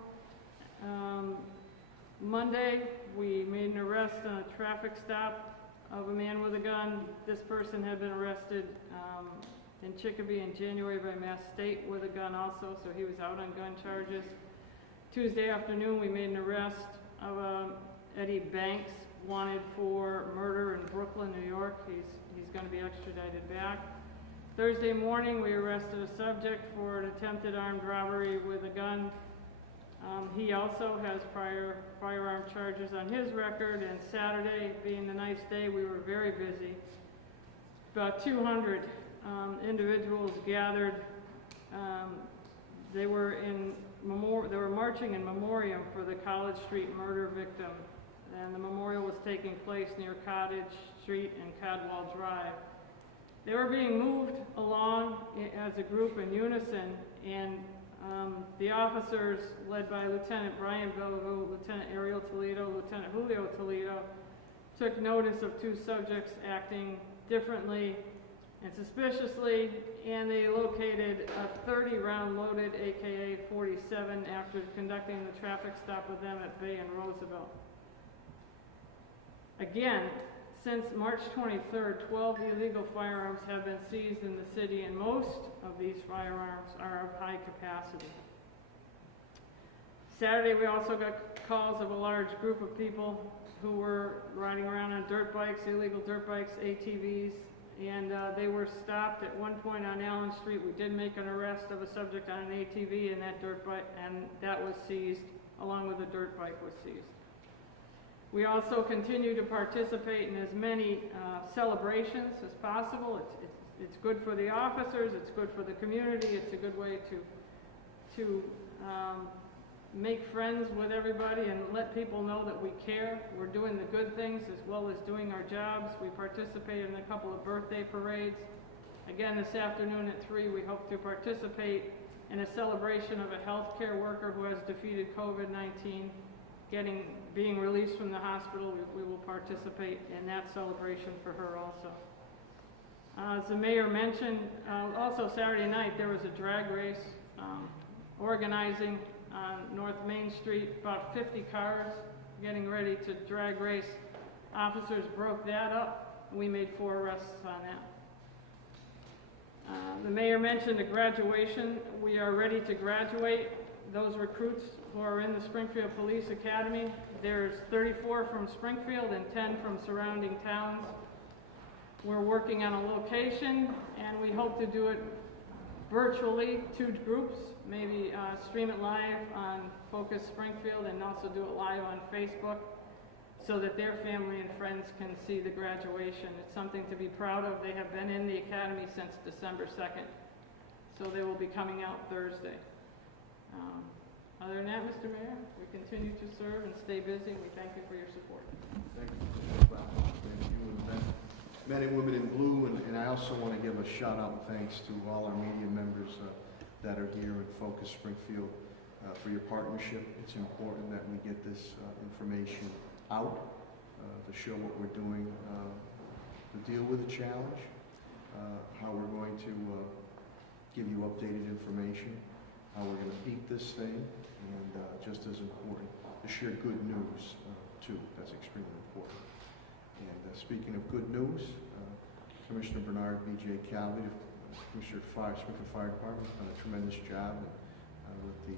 Monday, we made an arrest on a traffic stop of a man with a gun. This person had been arrested in Chicopee in January by Mass State with a gun also, so he was out on gun charges. Tuesday afternoon, we made an arrest of Eddie Banks, wanted for murder in Brooklyn, New York. He's going to be extradited back. Thursday morning, we arrested a subject for an attempted armed robbery with a gun. He also has prior firearm charges on his record, and Saturday, being the nice day, we were very busy. About 200 individuals gathered. They were marching in memoriam for the College Street murder victim, and the memorial was taking place near Cottage Street and Cadwell Drive. They were being moved along as a group in unison, and the officers, led by Lieutenant Brian Bellevue, Lieutenant Ariel Toledo, Lieutenant Julio Toledo, took notice of 2 subjects acting differently and suspiciously, and they located a 30-round loaded AK-47 after conducting the traffic stop with them at Bay and Roosevelt. Again, since March 23rd, 12 illegal firearms have been seized in the city, and most of these firearms are of high capacity. Saturday, we also got calls of a large group of people who were riding around on dirt bikes, illegal dirt bikes, ATVs, and they were stopped at one point on Allen Street. We did make an arrest of a subject on an ATV, and that dirt bike, and that was seized, along with the dirt bike was seized. We also continue to participate in as many celebrations as possible. It's good for the officers, it's good for the community, it's a good way to make friends with everybody and let people know that we care. We're doing the good things as well as doing our jobs. We participated in a couple of birthday parades. Again, this afternoon at 3, we hope to participate in a celebration of a healthcare worker who has defeated COVID-19. Being released from the hospital, we will participate in that celebration for her also. As the mayor mentioned, also Saturday night there was a drag race organizing on North Main Street, about 50 cars getting ready to drag race. Officers broke that up, and we made 4 arrests on that. The mayor mentioned a graduation. We are ready to graduate those recruits who are in the Springfield Police Academy. There's 34 from Springfield and 10 from surrounding towns. We're working on a location, and we hope to do it virtually, 2 groups, maybe stream it live on Focus Springfield and also do it live on Facebook so that their family and friends can see the graduation. It's something to be proud of. They have been in the academy since December 2nd, so they will be coming out Thursday. Other than that, Mr. Mayor, we continue to serve and stay busy, and we thank you for your support. Thank you. Thank you, and men and women in blue, and I also want to give a shout out and thanks to all our media members. that are here in Focus Springfield for your partnership. It's important that we get this information out to show what we're doing to deal with the challenge, how we're going to give you updated information, how we're going to beat this thing, and just as important, to share good news too. That's extremely important. And speaking of good news, Commissioner Bernard B.J. Calvi, Commissioner Springfield Fire Department, done a tremendous job with the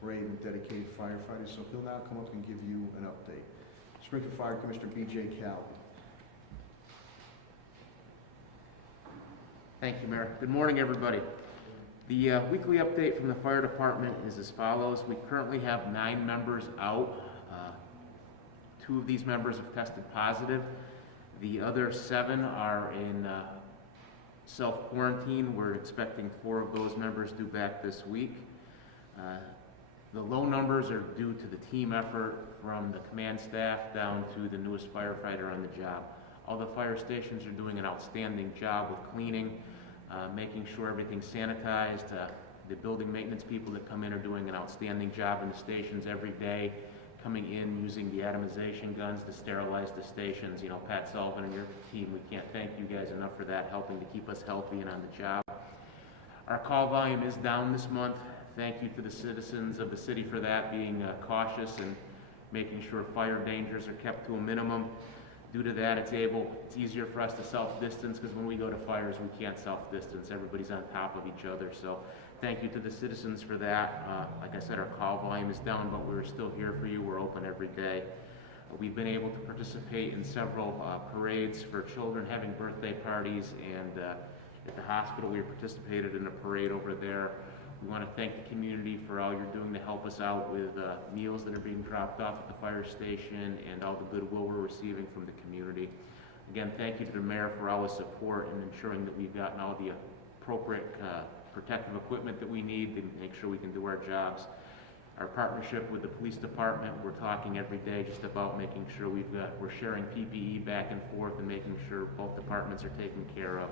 brave and dedicated firefighters. So he'll now come up and give you an update. Springfield Fire Commissioner B.J. Calvi. Thank you, Mayor. Good morning, everybody. The weekly update from the fire department is as follows. We currently have 9 members out. 2 of these members have tested positive. The other 7 are in self-quarantine. We're expecting 4 of those members due back this week. The low numbers are due to the team effort from the command staff down to the newest firefighter on the job. All the fire stations are doing an outstanding job with cleaning, making sure everything's sanitized. The building maintenance people that come in are doing an outstanding job in the stations every day, coming in using the atomization guns to sterilize the stations. You know, Pat Sullivan and your team, we can't thank you guys enough for that, helping to keep us healthy and on the job. Our call volume is down this month. Thank you to the citizens of the city for that, being cautious and making sure fire dangers are kept to a minimum. Due to that, it's easier for us to self-distance, because when we go to fires, we can't self-distance. Everybody's on top of each other. So thank you to the citizens for that. Like I said, our call volume is down, but we're still here for you. We're open every day. We've been able to participate in several parades for children having birthday parties, and at the hospital, we participated in a parade over there. We want to thank the community for all you're doing to help us out with meals that are being dropped off at the fire station and all the goodwill we're receiving from the community. Again, thank you to the mayor for all his support in ensuring that we've gotten all the appropriate protective equipment that we need to make sure we can do our jobs. Our partnership with the police department, we're talking every day just about making sure we're sharing PPE back and forth and making sure both departments are taken care of.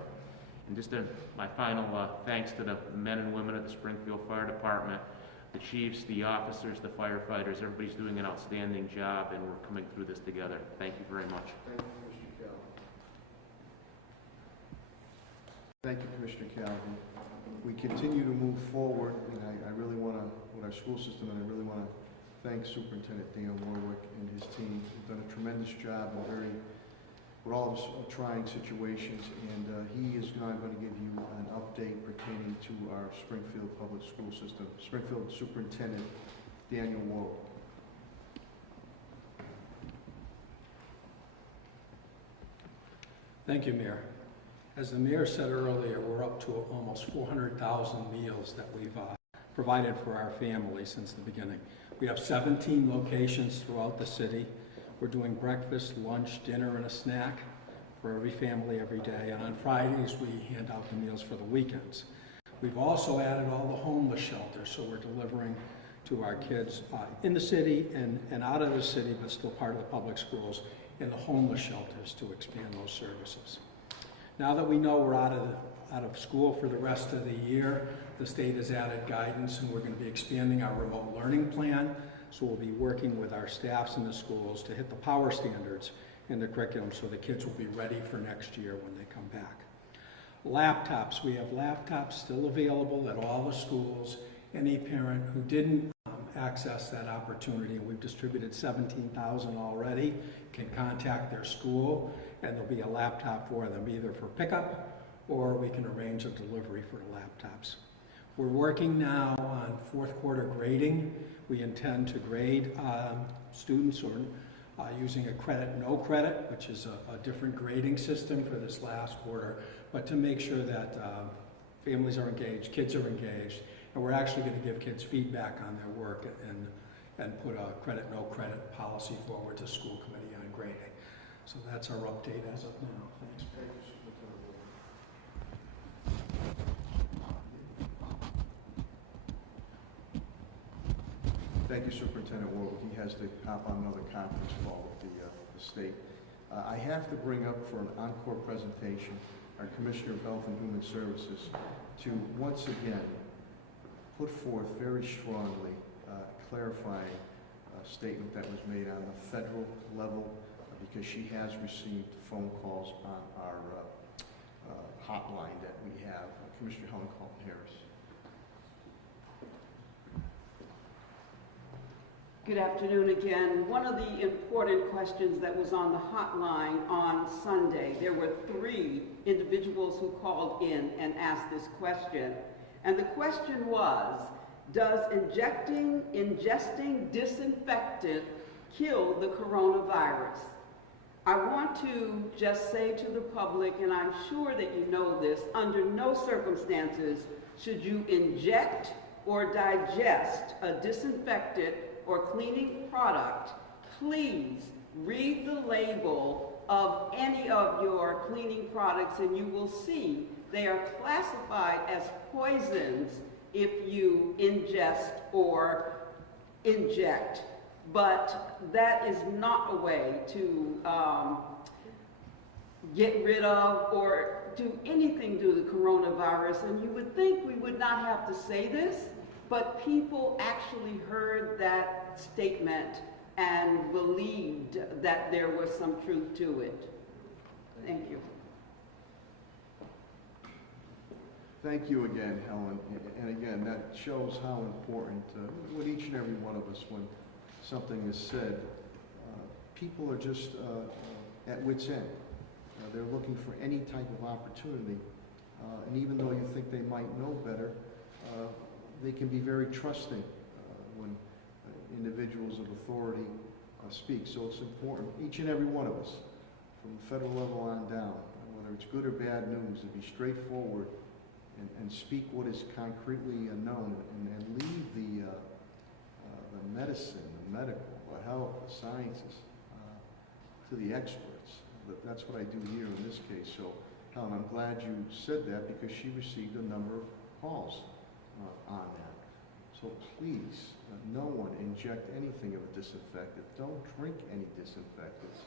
And just my final thanks to the men and women of the Springfield Fire Department, the chiefs, the officers, the firefighters. Everybody's doing an outstanding job, and we're coming through this together. Thank you very much. Thank you, Commissioner Calvi. We continue to move forward, and I really want to, with our school system, and I really want to thank Superintendent Dan Warwick and his team. They've done a tremendous job with all the trying situations, and he is now going to give you an update pertaining to our Springfield Public School System. Springfield Superintendent Daniel Warwick. Thank you, Mayor. As the Mayor said earlier, we're up to almost 400,000 meals that we've provided for our families since the beginning. We have 17 locations throughout the city. We're doing breakfast, lunch, dinner, and a snack for every family every day. And on Fridays, we hand out the meals for the weekends. We've also added all the homeless shelters, so we're delivering to our kids in the city and out of the city, but still part of the public schools, in the homeless shelters to expand those services. Now that we know we're out of school for the rest of the year, the state has added guidance, and we're going to be expanding our remote learning plan. So we'll be working with our staffs in the schools to hit the power standards in the curriculum so the kids will be ready for next year when they come back. Laptops, we have laptops still available at all the schools. Any parent who didn't access that opportunity, and we've distributed 17,000 already, can contact their school, and there'll be a laptop for them, either for pickup or we can arrange a delivery for the laptops. We're working now on fourth quarter grading. We intend to grade students using a credit, no credit, which is a different grading system for this last quarter, but to make sure that families are engaged, kids are engaged, and we're actually going to give kids feedback on their work and put a credit, no credit policy forward to school committee on grading. So that's our update as of now. Thanks. Thank you, Superintendent Warwick. He has to hop on another conference call with the state. I have to bring up for an encore presentation our Commissioner of Health and Human Services to once again put forth very strongly, clarifying a statement that was made on the federal level, because she has received phone calls on our hotline that we have. Commissioner Helen Carlton-Harris. Good afternoon again. One of the important questions that was on the hotline on Sunday, there were 3 individuals who called in and asked this question. And the question was, does ingesting disinfectant kill the coronavirus? I want to just say to the public, and I'm sure that you know this, under no circumstances should you inject or digest a disinfectant or cleaning product. Please read the label of any of your cleaning products and you will see they are classified as poisons if you ingest or inject. But that is not a way to get rid of or do anything to the coronavirus. And you would think we would not have to say this, but people actually heard that statement and believed that there was some truth to it. Thank you. Thank you again, Helen. And again, that shows how important, with each and every one of us, when something is said, people are just at wit's end. They're looking for any type of opportunity. And even though you think they might know better, they can be very trusting when individuals of authority speak. So it's important, each and every one of us, from the federal level on down, whether it's good or bad news, to be straightforward and speak what is concretely known, and leave the medicine, the medical, the health, the sciences to the experts. But that's what I do here in this case. So, Helen, I'm glad you said that, because she received a number of calls on that. So please, no one inject anything of a disinfectant. Don't drink any disinfectants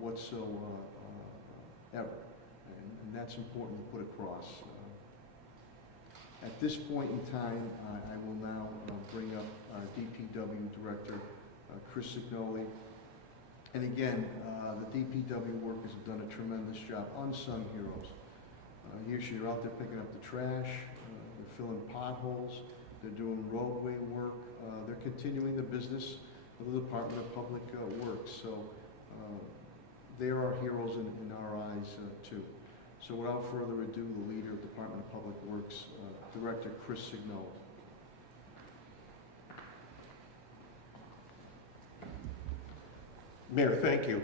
whatsoever. And that's important to put across. At this point in time, I will now bring up our DPW Director, Chris Signoli. And again, the DPW workers have done a tremendous job, unsung heroes. Usually you're out there picking up the trash, they're filling potholes, they're doing roadway work, they're continuing the business of the Department of Public Works. So they are heroes in our eyes too. So without further ado, the leader of the Department of Public Works, Director Chris Signoli. Mayor, thank you.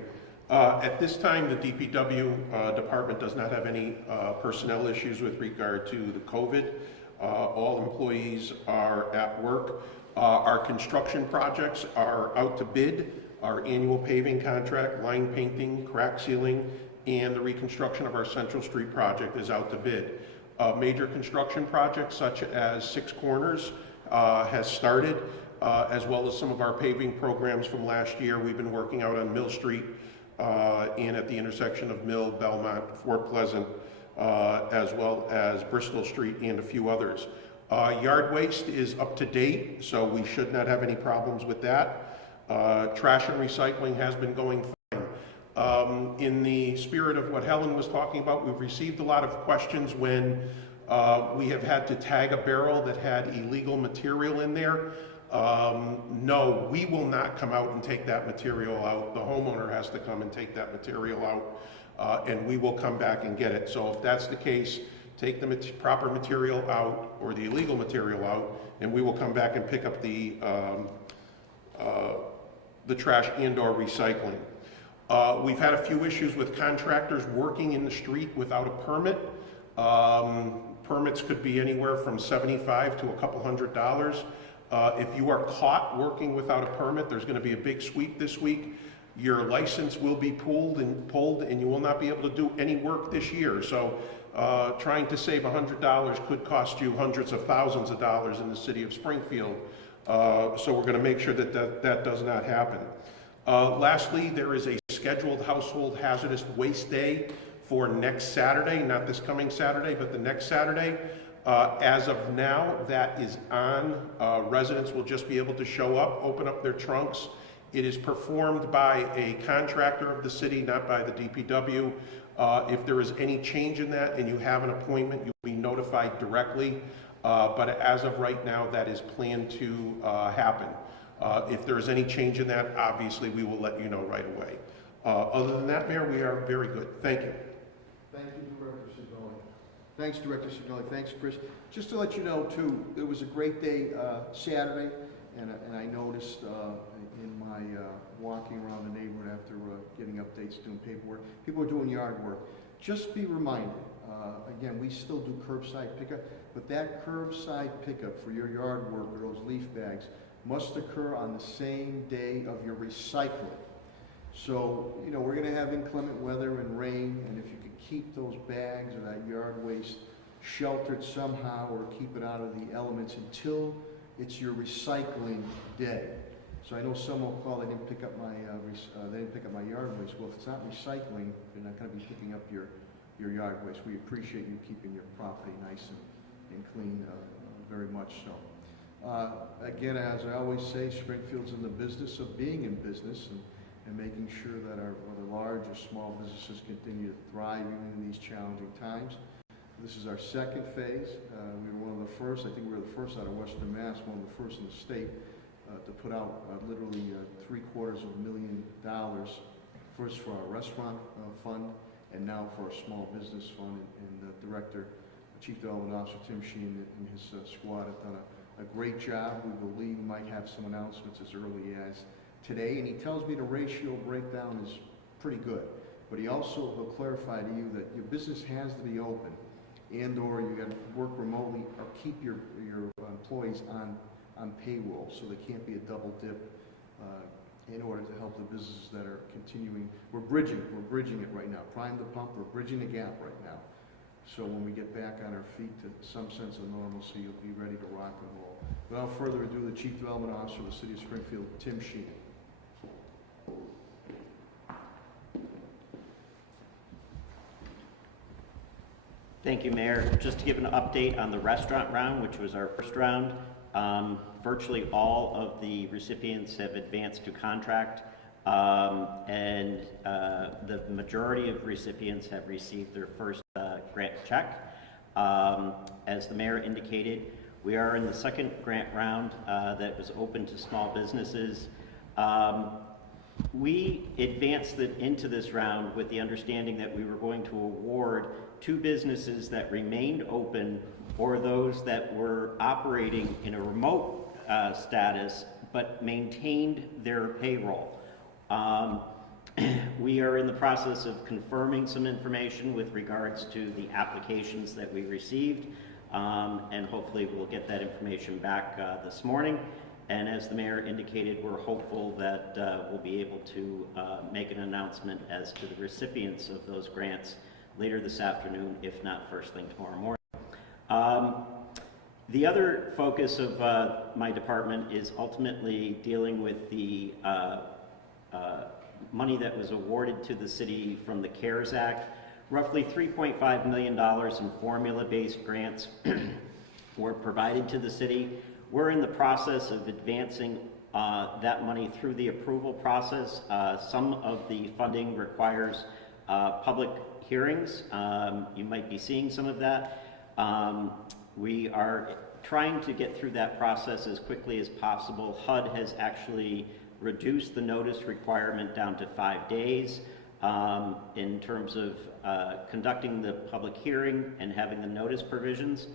At this time, the DPW department does not have any personnel issues with regard to the COVID. All employees are at work. Our construction projects are out to bid. Our annual paving contract, line painting, crack sealing, and the reconstruction of our Central Street project is out to bid. Major construction projects such as Six Corners has started, as well as some of our paving programs from last year. We've been working out on Mill Street and at the intersection of Mill, Belmont, Fort Pleasant, as well as Bristol Street and a few others. Yard waste is up to date, so we should not have any problems with that. Trash and recycling has been going fine. In the spirit of what Helen was talking about, we've received a lot of questions when we have had to tag a barrel that had illegal material in there. No, we will not come out and take that material out. The homeowner has to come and take that material out, and we will come back and get it. So if that's the case, take the proper material out or the illegal material out, and we will come back and pick up the trash and/or recycling. We've had a few issues with contractors working in the street without a permit. Permits could be anywhere from $75 to a couple $100. If you are caught working without a permit, there's going to be a big sweep this week. Your license will be pulled, and you will not be able to do any work this year. So trying to save $100 could cost you hundreds of thousands of dollars in the city of Springfield. So we're going to make sure that that does not happen. Lastly, there is a scheduled household hazardous waste day for next Saturday, not this coming Saturday, but the next Saturday. As of now, that is on. Residents will just be able to show up, open up their trunks. It is performed by a contractor of the city, not by the DPW. If there is any change in that and you have an appointment, you'll be notified directly. But as of right now, that is planned to happen. If there is any change in that, obviously we will let you know right away. Other than that, Mayor, we are very good. Thank you. Thank you, Director Signoli. Thanks, Director Signoli. Thanks, Chris. Just to let you know, too, it was a great day Saturday, and I noticed in my walking around the neighborhood after getting updates, doing paperwork, people are doing yard work. Just be reminded, again, we still do curbside pickup, but that curbside pickup for your yard work or those leaf bags must occur on the same day of your recycling. So, you know, we're going to have inclement weather and rain, and if you could keep those bags or that yard waste sheltered somehow or keep it out of the elements until it's your recycling day. So I know some will call, they didn't pick up my yard waste. Well, if it's not recycling, you're not going to be picking up your yard waste. We appreciate you keeping your property nice and clean, very much so. Again, as I always say, Springfield's in the business of being in business and making sure that whether large or small businesses continue to thrive even in these challenging times. This is our second phase. We were one of the first, I think we were the first out of Western Mass, one of the first in the state to put out literally $750,000, first for our restaurant fund and now for our small business fund. And Chief Development Officer Tim Sheen and his squad have done a great job. We believe we might have some announcements as early as today, and he tells me the ratio breakdown is pretty good. But he also will clarify to you that your business has to be open and or you got to work remotely or keep your employees on payroll, so there can't be a double dip in order to help the businesses that are continuing. We're bridging it right now. Prime the pump, we're bridging the gap right now. So when we get back on our feet to some sense of normalcy, you'll be ready to rock and roll. Without further ado, the Chief Development Officer of the City of Springfield, Tim Sheen. Thank you, Mayor. Just to give an update on the restaurant round, which was our first round, virtually all of the recipients have advanced to contract, and the majority of recipients have received their first grant check. As the Mayor indicated, we are in the second grant round that was open to small businesses. We advanced into this round with the understanding that we were going to award 2 businesses that remained open or those that were operating in a remote status but maintained their payroll. We are in the process of confirming some information with regards to the applications that we received, and hopefully we'll get that information back this morning. And as the Mayor indicated, we're hopeful that we'll be able to make an announcement as to the recipients of those grants later this afternoon, if not first thing tomorrow morning. The other focus of my department is ultimately dealing with the money that was awarded to the city from the CARES Act. Roughly $3.5 million in formula-based grants were provided to the city. We're in the process of advancing that money through the approval process. Some of the funding requires public hearings. You might be seeing some of that. We are trying to get through that process as quickly as possible. HUD has actually reduced the notice requirement down to 5 days in terms of conducting the public hearing and having the notice provisions.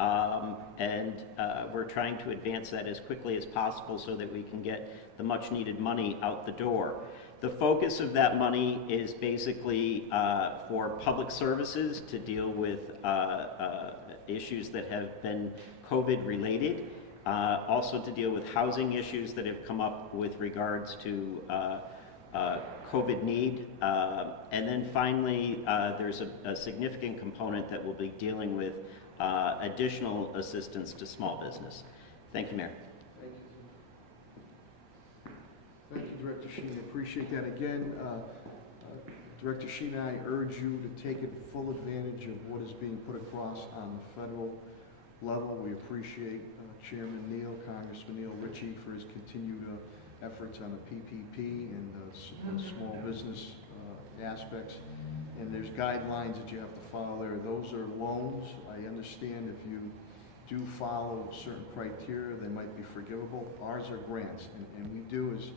We're trying to advance that as quickly as possible so that we can get the much needed money out the door. The focus of that money is basically for public services to deal with issues that have been COVID related, also to deal with housing issues that have come up with regards to COVID need, and then finally there's a significant component that will be dealing with additional assistance to small business. Thank you, Mayor. Thank you, Director Sheen. I appreciate that. Again, Director Sheen and I urge you to take full advantage of what is being put across on the federal level. We appreciate Chairman Neal, Congressman Neal Ritchie for his continued efforts on the PPP and small business aspects. And there's guidelines that you have to follow there. Those are loans. I understand if you do follow certain criteria, they might be forgivable. Ours are grants, and we do, as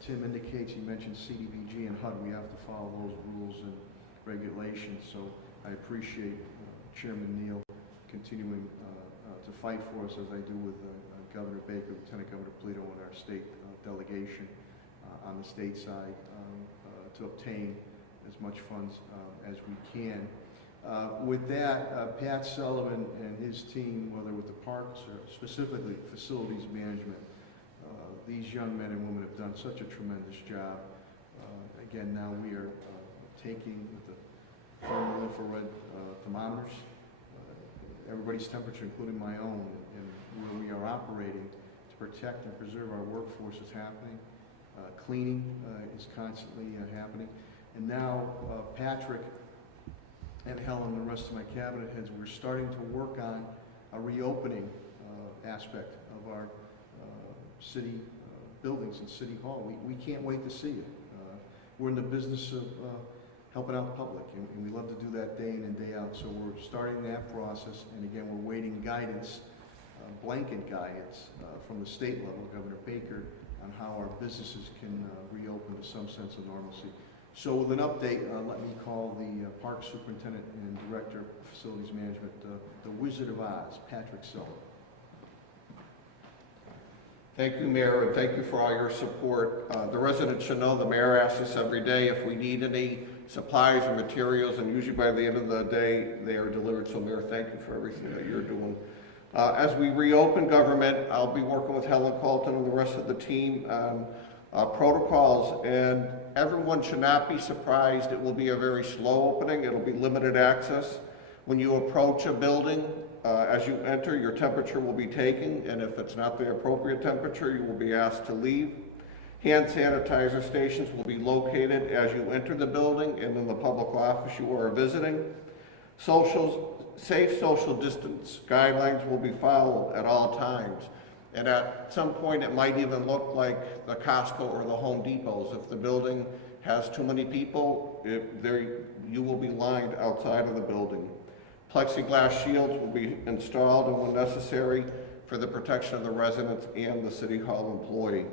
Tim indicates, he mentioned CDBG and HUD, we have to follow those rules and regulations. So I appreciate Chairman Neal continuing to fight for us, as I do with Governor Baker, Lieutenant Governor Polito, and our state delegation on the state side to obtain as much funds as we can. With that, Pat Sullivan and his team, whether with the parks or specifically facilities management, these young men and women have done such a tremendous job. Again, now we are taking with the thermal infrared thermometers, everybody's temperature, including my own, and where we are operating to protect and preserve our workforce is happening. Cleaning is constantly happening. And now Patrick and Helen and the rest of my cabinet heads, we're starting to work on a reopening aspect of our city buildings and City Hall. We can't wait to see it. We're in the business of helping out the public, and we love to do that day in and day out. So we're starting that process, and again, we're waiting guidance, blanket guidance from the state level, Governor Baker, on how our businesses can reopen to some sense of normalcy. So with an update, let me call the Park Superintendent and Director of Facilities Management, the Wizard of Oz, Patrick Sullivan. Thank you, Mayor, and thank you for all your support. The residents should know the Mayor asks us every day if we need any supplies or materials, and usually by the end of the day, they are delivered. So, Mayor, thank you for everything that you're doing. As we reopen government, I'll be working with Helen Colton and the rest of the team on protocols, and everyone should not be surprised. It will be a very slow opening. It'll be limited access. When you approach a building, as you enter, your temperature will be taken, and if it's not the appropriate temperature, you will be asked to leave. Hand sanitizer stations will be located as you enter the building and in the public office you are visiting. Safe social distance guidelines will be followed at all times. And at some point, it might even look like the Costco or the Home Depots. If the building has too many people, you will be lined outside of the building. Plexiglass shields will be installed and when necessary for the protection of the residents and the City Hall employee.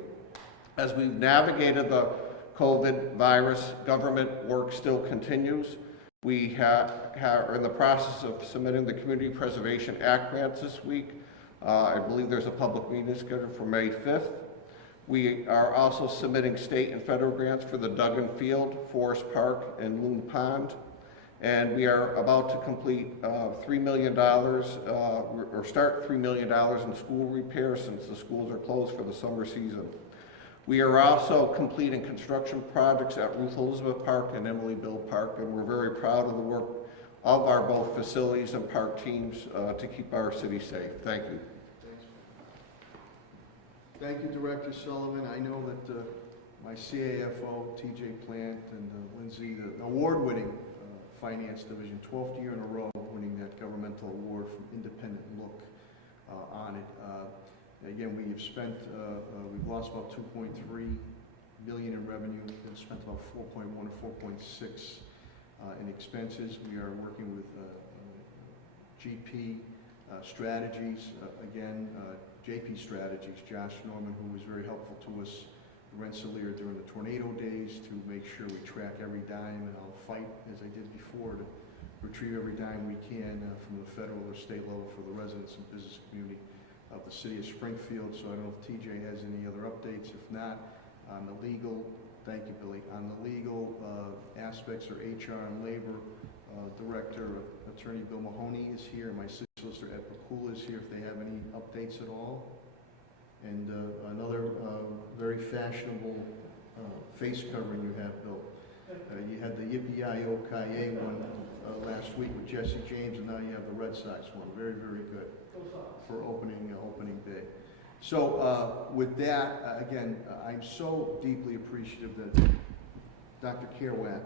As we've navigated the COVID virus, government work still continues. We are in the process of submitting the Community Preservation Act grants this week. I believe there's a public meeting scheduled for May 5th. We are also submitting state and federal grants for the Duggan Field, Forest Park, and Loon Pond. And we are about to complete $3 million, or start $3 million in school repairs since the schools are closed for the summer season. We are also completing construction projects at Ruth Elizabeth Park and Emily Bill Park, and we're very proud of the work of our both facilities and park teams to keep our city safe. Thank you. Thank you, Director Sullivan. I know that my CAFO, TJ Plant, and Lindsay, the award-winning Finance Division, 12th year in a row, winning that governmental award from Independent Look on it. Again, we have spent, we've lost about $2.3 billion in revenue. We've spent about 4.1 or 4.6 in expenses. We are working with GP Strategies, again, JP Strategies, Josh Norman, who was very helpful to us, Rensselaer, during the tornado days to make sure we track every dime, and I'll fight, as I did before, to retrieve every dime we can from the federal or state level for the residents and business community of the city of Springfield. So I don't know if TJ has any other updates. If not, on the legal, thank you, Billy, on the legal aspects, or HR and labor director, Attorney Bill Mahoney is here, and my solicitor Ed Pakula is here if they have any updates at all. And another very fashionable face covering you have, Bill. You had the Yippee-Yi-Yo-Ki-Yay one last week with Jesse James, and now you have the Red Sox one. Very, very good for opening day. So with that, again, I'm so deeply appreciative that Dr. Kerouac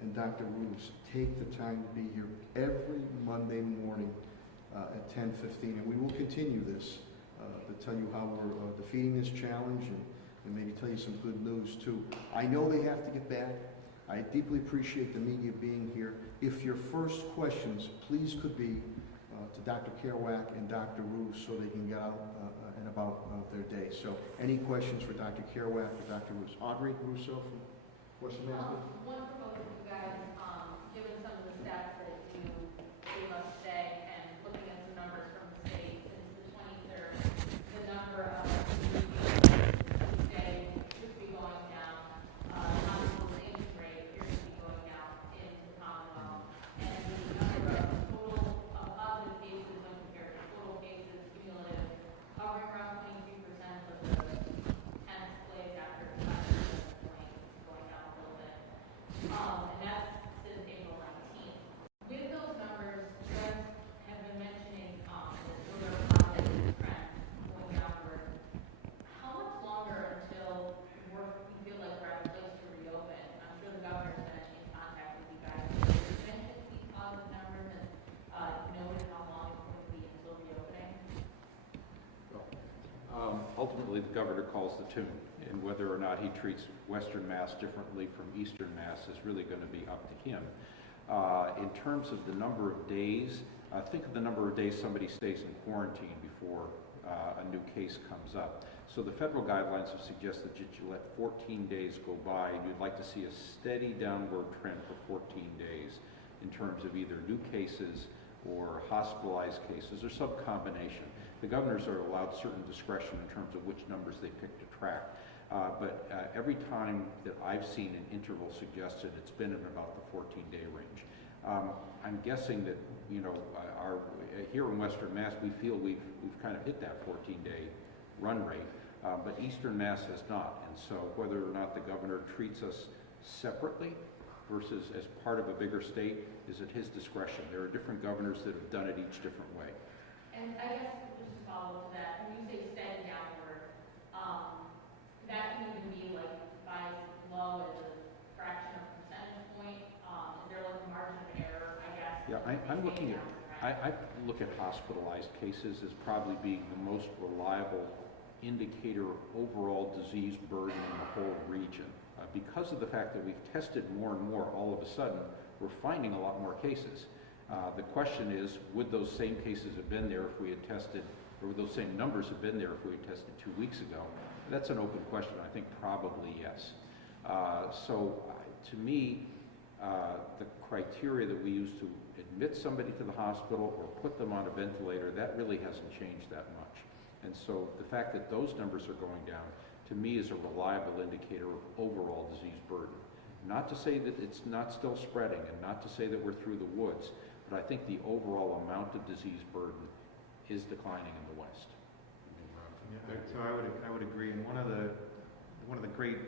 and Dr. Roos take the time to be here every Monday morning at 10:15. And we will continue this to tell you how we're defeating this challenge and maybe tell you some good news too. I know they have to get back. I deeply appreciate the media being here. If your first questions, please, could be to Dr. Kerouac and Dr. Roos so they can get out and about their day. So any questions for Dr. Kerouac or Dr. Roos? Audrey Russo from Western Mass? One proposal, you guys, given some of the stats that you gave us today and looking at some numbers from the state since the 23rd, the number of today should be going down. Hospitalization rate appears to be going down in the Commonwealth. And the number of total positive cases when compared to total cases cumulative, hovering around 22% of the 10th place after 5 point, going down a little bit. And that's since April 19th. With those numbers, you guys have been mentioning this sort of positive trend going downward. How much longer until we feel like we're at a place to reopen? I'm sure the governor's been in contact with you guys. Have you been to these positive numbers and noted how long it's going to be until reopening? Ultimately, the governor calls the tune, and whether or not he treats Western Mass differently from Eastern Mass is really going to be up to him. In terms of the number of days, think of the number of days somebody stays in quarantine before a new case comes up. So the federal guidelines have suggested that you let 14 days go by, and you'd like to see a steady downward trend for 14 days in terms of either new cases or hospitalized cases or some combination. The governors are allowed certain discretion in terms of which numbers they pick to track. But every time that I've seen an interval suggested, it's been in about the 14-day range. I'm guessing that, here in Western Mass, we feel we've kind of hit that 14-day run rate, but Eastern Mass has not. And so whether or not the governor treats us separately versus as part of a bigger state is at his discretion. There are different governors that have done it each different way. And I guess just to follow up to that, when you say steady downward, that can even be like by as low as a fraction of a percentage point. Is there like a margin of error, I guess? Yeah, I'm looking at, I look at hospitalized cases as probably being the most reliable indicator of overall disease burden in the whole region. Because of the fact that we've tested more and more, all of a sudden, we're finding a lot more cases. The question is, would those same cases have been there if we had tested, or would those same numbers have been there if we had tested 2 weeks ago? That's an open question. I think probably yes. So to me, the criteria that we use to admit somebody to the hospital or put them on a ventilator, that really hasn't changed that much. And so the fact that those numbers are going down, to me, is a reliable indicator of overall disease burden. Not to say that it's not still spreading and not to say that we're through the woods, but I think the overall amount of disease burden is declining in the West. Yeah, so I would agree. And one of the great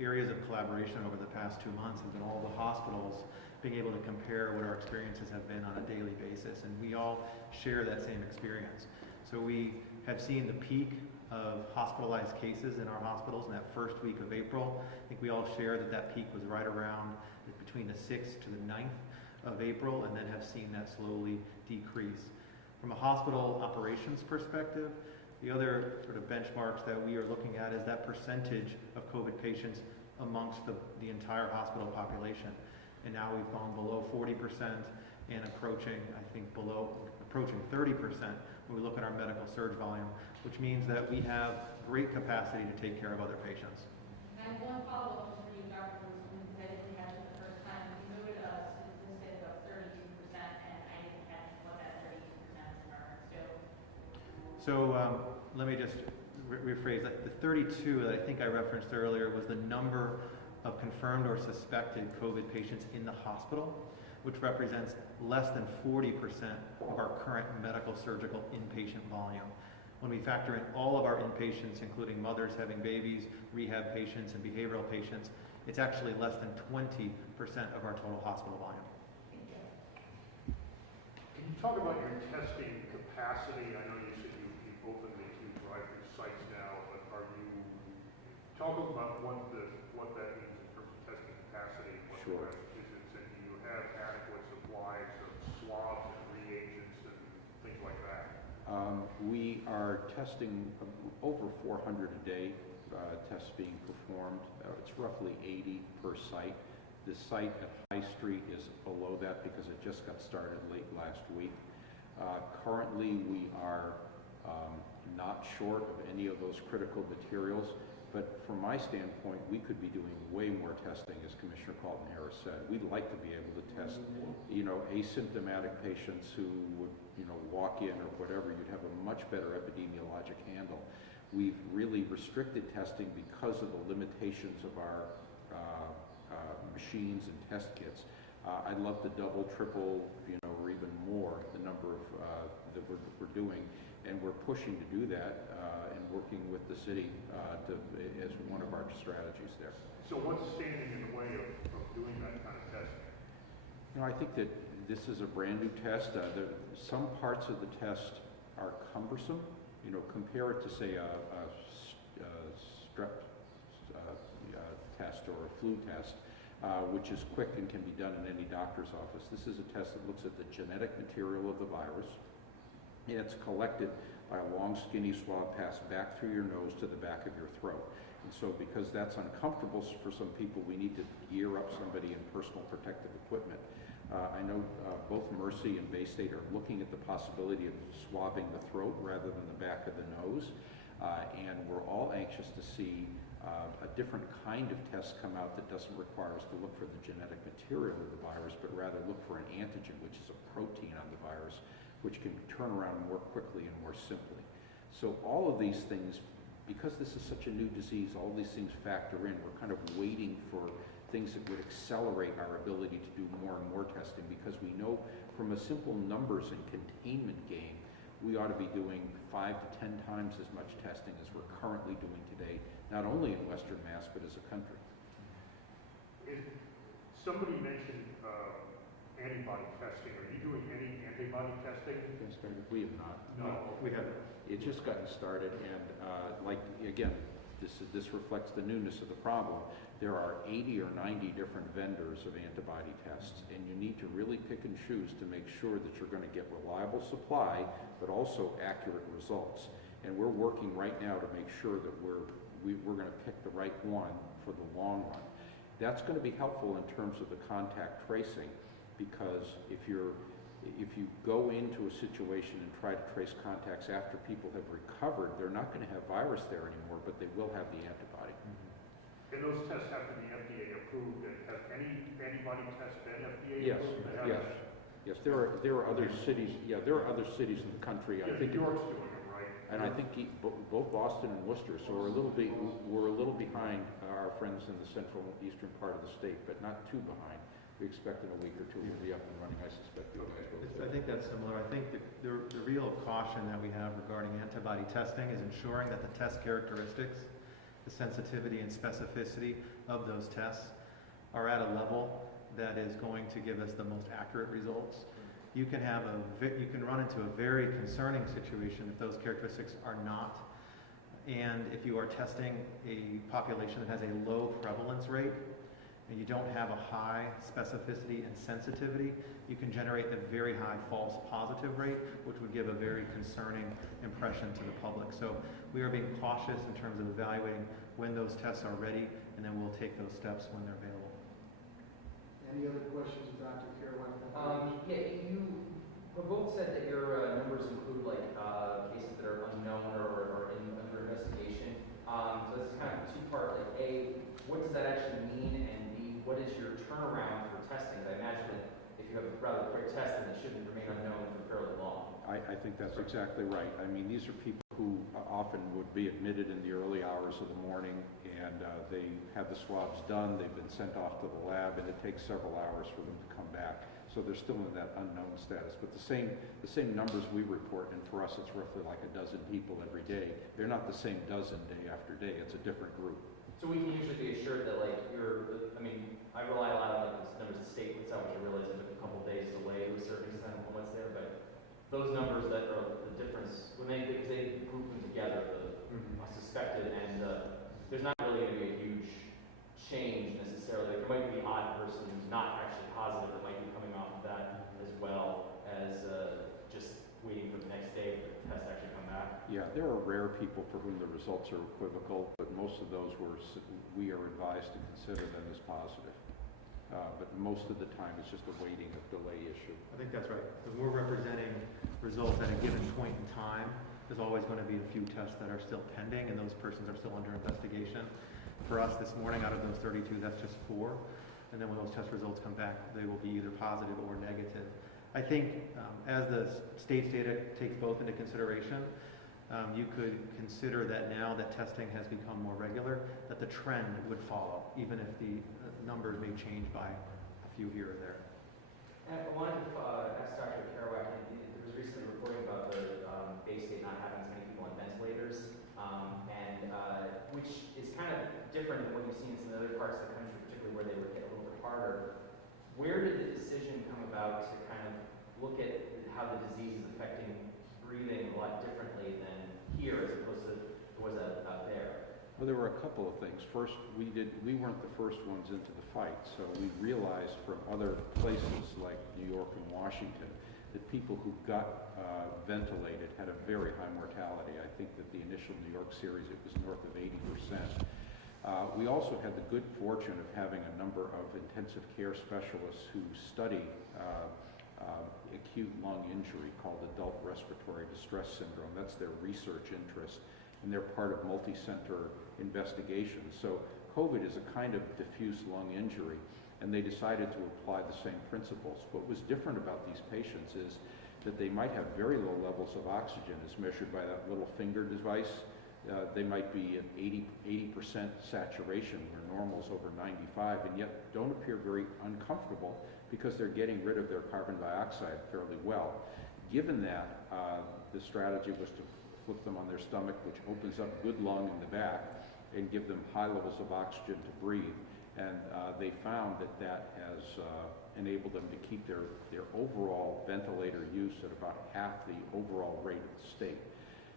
areas of collaboration over the past 2 months have been all the hospitals being able to compare what our experiences have been on a daily basis, and we all share that same experience. So we have seen the peak of hospitalized cases in our hospitals in that first week of April. I think we all share that peak was right around between the 6th to the 9th of April, and then have seen that slowly decrease. From a hospital operations perspective, the other sort of benchmarks that we are looking at is that percentage of COVID patients amongst the entire hospital population. And now we've gone below 40% and approaching 30% when we look at our medical surge volume, which means that we have great capacity to take care of other patients. And one follow-up just for you, Dr. Wilson, because I didn't catch it the first time. You noted a statistic of 32%, and I didn't catch what that 32% is in reference to. So let me just rephrase that. The 32 that I think I referenced earlier was the number of confirmed or suspected COVID patients in the hospital, which represents less than 40% of our current medical surgical inpatient volume. When we factor in all of our inpatients, including mothers having babies, rehab patients, and behavioral patients, it's actually less than 20% of our total hospital volume. Can you talk about your testing capacity? I know you said you've opened the 2 drive-through sites now, but are you talking about what that means in terms of testing capacity? What Sure. Is it, and do you have adequate supplies of swabs and reagents and We are testing over 400 a day, tests being performed. It's roughly 80 per site. The site at High Street is below that because it just got started late last week. Currently, we are not short of any of those critical materials, but from my standpoint, we could be doing way more testing, as Commissioner Carlton Harris said. We'd like to be able to test, asymptomatic patients who would, walk in or whatever. You'd have a much better epidemiologic handle. We've really restricted testing because of the limitations of our machines and test kits. I'd love to double, triple, or even more the number of that we're doing, and we're pushing to do that and working with the city as one of our strategies there. So what's standing in the way of doing that kind of testing? I think that this is a brand new test. Some parts of the test are cumbersome. Compare it to say a strep test or a flu test, which is quick and can be done in any doctor's office. This is a test that looks at the genetic material of the virus, and it's collected by a long, skinny swab passed back through your nose to the back of your throat. And so because that's uncomfortable for some people, we need to gear up somebody in personal protective equipment. I know both Mercy and Bay State are looking at the possibility of swabbing the throat rather than the back of the nose. And we're all anxious to see a different kind of test come out that doesn't require us to look for the genetic material of the virus, but rather look for an antigen, which is a protein on the virus, which can turn around more quickly and more simply. So all of these things, because this is such a new disease, all these things factor in. We're kind of waiting for things that would accelerate our ability to do more and more testing, because we know from a simple numbers and containment game, we ought to be doing 5 to 10 times as much testing as we're currently doing today, not only in Western Mass, but as a country. Somebody mentioned antibody testing. Are you doing any antibody testing? We have not. No. We haven't. It's just gotten started, and again, this reflects the newness of the problem. There are 80 or 90 different vendors of antibody tests, and you need to really pick and choose to make sure that you're going to get reliable supply, but also accurate results. And we're working right now to make sure that we're going to pick the right one for the long run. That's going to be helpful in terms of the contact tracing, because if you go into a situation and try to trace contacts after people have recovered, they're not going to have virus there anymore, but they will have the antibody. And those tests have to be FDA approved. And has any antibody test been FDA Yes, approved? yes. There are other cities. Yeah, there are other cities in the country. Yeah, I think New York's doing it, right? And I think both Boston and Worcester. So we're a little behind our friends in the central and eastern part of the state, but not too behind. We expect in a week or two we'll be up and running. I suspect you guys will. I think that's similar. I think the real caution that we have regarding antibody testing is ensuring that the test characteristics, the sensitivity and specificity of those tests are at a level that is going to give us the most accurate results. You can run into a very concerning situation if those characteristics are not. And if you are testing a population that has a low prevalence rate, and you don't have a high specificity and sensitivity, you can generate a very high false positive rate, which would give a very concerning impression to the public. So we are being cautious in terms of evaluating when those tests are ready, and then we'll take those steps when they're available. Any other questions, Dr. Caroline? You both said that your numbers include cases that are unknown or under investigation. So that's kind of two-part. A, what does that actually mean? And B, what is your turnaround for testing? I imagine that if you have a rather quick test, then it shouldn't remain unknown for fairly long. I think that's exactly right. I mean, these are people who often would be admitted in the early hours of the morning, and they have the swabs done, they've been sent off to the lab, and it takes several hours for them to come back. So they're still in that unknown status. But the same numbers we report, and for us it's roughly like a dozen people every day. They're not the same dozen day after day. It's a different group. So we can usually be assured that I rely a lot on the numbers the state puts out, which I realize it took a couple of days to weigh to a certain extent on what's there, but those numbers that are the difference, because they group them together, I suspected, and there's not really going to be a huge change necessarily. There might be an odd person who's not actually positive that might be coming off of that, as well as just waiting for the next day for the test to actually come back? Yeah, there are rare people for whom the results are equivocal, but most of those we are advised to consider them as positive. But most of the time, it's just a waiting of delay issue. I think that's right. Because we're representing results at a given point in time. There's always going to be a few tests that are still pending, and those persons are still under investigation. For us this morning, out of those 32, that's just 4. And then when those test results come back, they will be either positive or negative. I think as the state's data takes both into consideration, you could consider that now that testing has become more regular, that the trend would follow, even if the numbers may change by a few here or there. And I wanted to ask Dr. Kerouac, there was recently reporting about the Bay State not having as many people on ventilators, which is kind of different than what you've seen in some other parts of the country, particularly where they were hit a little bit harder. Where did the decision come about to kind of look at how the disease is affecting breathing a lot differently than here as opposed to it was out there? Well, there were a couple of things. First, we weren't the first ones into the fight, so we realized from other places like New York and Washington that people who got ventilated had a very high mortality. I think that the initial New York series, it was north of 80%. We also had the good fortune of having a number of intensive care specialists who study acute lung injury called adult respiratory distress syndrome. That's their research interest, and they're part of multi-center investigations. So COVID is a kind of diffuse lung injury, and they decided to apply the same principles. What was different about these patients is that they might have very low levels of oxygen as measured by that little finger device. They might be at 80% saturation where normal is over 95, and yet don't appear very uncomfortable because they're getting rid of their carbon dioxide fairly well. Given that, the strategy was to flip them on their stomach, which opens up good lung in the back, and give them high levels of oxygen to breathe. And they found that that has enabled them to keep their overall ventilator use at about half the overall rate of the state.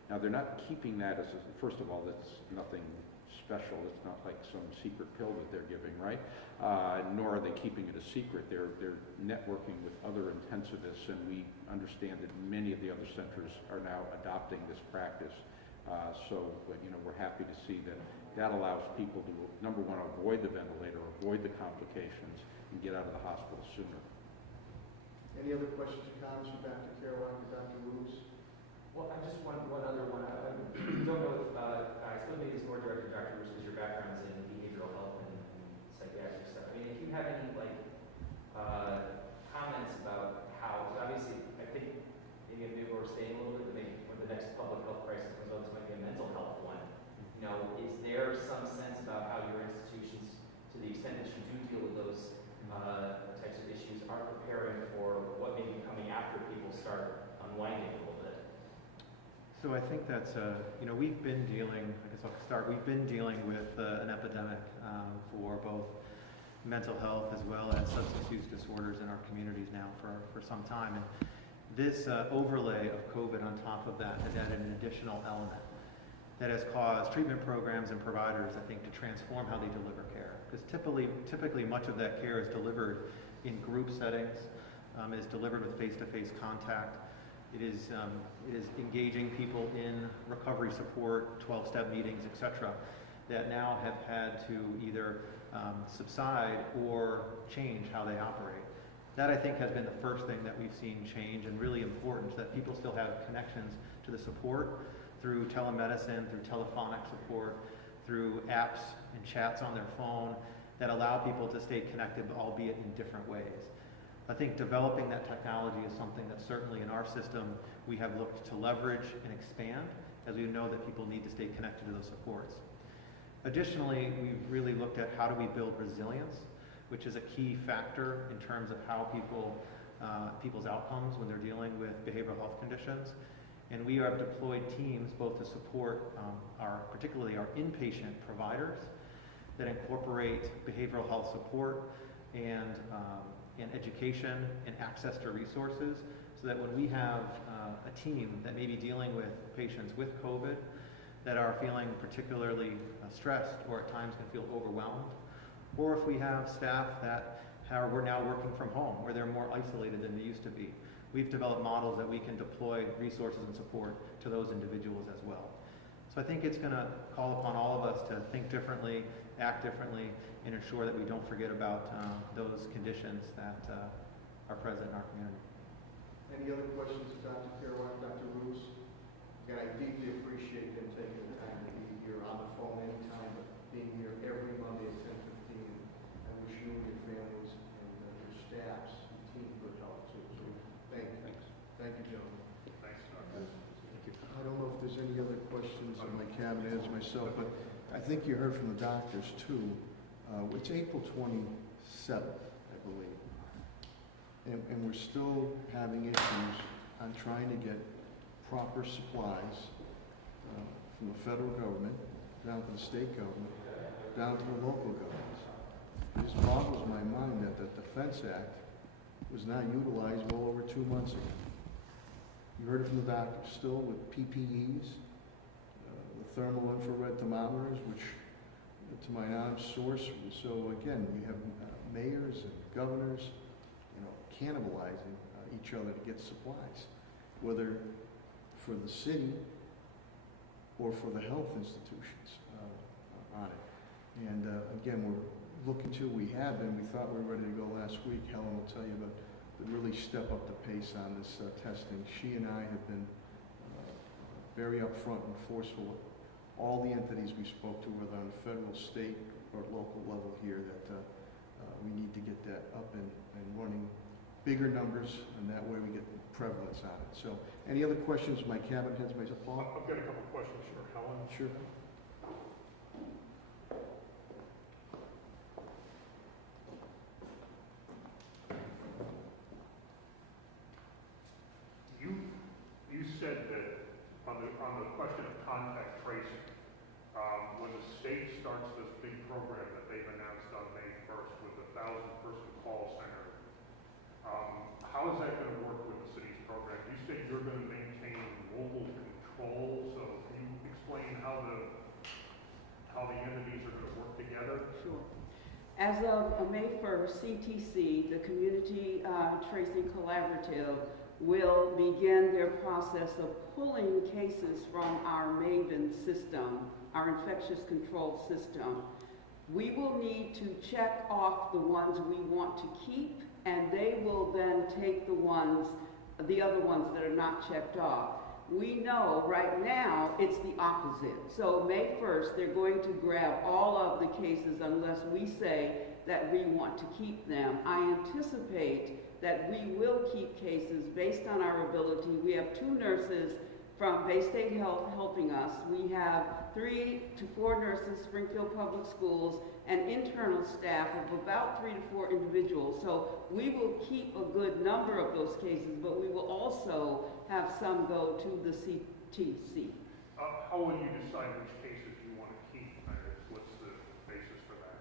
Now, they're not keeping that as, first of all, that's nothing special. It's not like some secret pill that they're giving, right? Nor are they keeping it a secret. They're networking with other intensivists, and we understand that many of the other centers are now adopting this practice. We're happy to see that that allows people to, number one, avoid the ventilator, avoid the complications, and get out of the hospital sooner. Any other questions or comments from Dr. Kerouac or Dr. Lewis? Well, I just one other one. I don't know if I suppose maybe it's more directed to Dr. Lewis because your background's in behavioral health and psychiatric stuff. I mean, if you have any comments about how, obviously, I think maybe we're staying a little bit, but maybe when the next public health crisis comes up, this might be a mental health one. You know, is there some sense about how your institutions, to the extent that you do deal with those types of issues, are preparing for what may be coming after people start unwinding a little bit? So I think that's, we've been dealing, I guess I'll start, we've been dealing with an epidemic for both mental health as well as substance use disorders in our communities now for some time. And this overlay of COVID on top of that has added an additional element that has caused treatment programs and providers, I think, to transform how they deliver care. Because typically much of that care is delivered in group settings, is delivered with face-to-face contact. It is engaging people in recovery support, 12-step meetings, etc., that now have had to either subside or change how they operate. That, I think, has been the first thing that we've seen change, and really important, that people still have connections to the support through telemedicine, through telephonic support, through apps and chats on their phone that allow people to stay connected, albeit in different ways. I think developing that technology is something that certainly in our system we have looked to leverage and expand, as we know that people need to stay connected to those supports. Additionally, we've really looked at how do we build resilience, which is a key factor in terms of how people's outcomes when they're dealing with behavioral health conditions. And we have deployed teams both to support particularly our inpatient providers that incorporate behavioral health support and education and access to resources, so that when we have a team that may be dealing with patients with COVID that are feeling particularly stressed or at times can feel overwhelmed, or if we have staff that we're now working from home where they're more isolated than they used to be, we've developed models that we can deploy resources and support to those individuals as well. So I think it's going to call upon all of us to think differently, act differently, and ensure that we don't forget about those conditions that are present in our community. Any other questions of Dr. Caroline, Dr. Roos? Again, I deeply appreciate them taking the time to be here on the phone anytime, but being here every Monday at 10:15. I wish you and your families and your staffs and team good health too. So thank you. Thank you, gentlemen. Thanks, Doctor. I don't know if there's any other questions in my cabinet as myself, but I think you heard from the doctors too. It's April 27th, I believe. And we're still having issues on trying to get proper supplies from the federal government, down to the state government, down to the local governments. This boggles my mind that the Defense Act was not utilized well over 2 months ago. You heard it from the doctor, still with PPEs, the thermal infrared thermometers, which to my knowledge source. So again, we have mayors and governors, cannibalizing each other to get supplies, whether for the city or for the health institutions on it. And again, we're looking to, we have been, we thought we were ready to go last week. Helen will tell you, but to really step up the pace on this testing. She and I have been very upfront and forceful with all the entities we spoke to, whether on the federal, state, or local level here, that we need to get that up and running. Bigger numbers, and that way we get prevalence on it. So, any other questions, my cabinet heads, myself, Paul? I've got a couple questions for Helen. Sure. You said that on the question of contact tracing, when the state starts this big program that they've announced on May 1st with a 1,000-person call center, how is that going to work with the city's program? You said you're going to maintain local control, so can you explain how the entities are going to work together? Sure. As of May 1st, CTC, the Community Tracing Collaborative, will begin their process of pulling cases from our MAVEN system, our infectious control system. We will need to check off the ones we want to keep, and they will then take the other ones that are not checked off. We know right now it's the opposite. So May 1st, they're going to grab all of the cases unless we say that we want to keep them. I anticipate that we will keep cases based on our ability. We have 2 nurses from Bay State Health helping us. We have 3 to 4 nurses, Springfield Public Schools, and internal staff of about 3 to 4 individuals. So we will keep a good number of those cases, but we will also have some go to the CTC. How will you decide which cases you want to keep? What's the basis for that?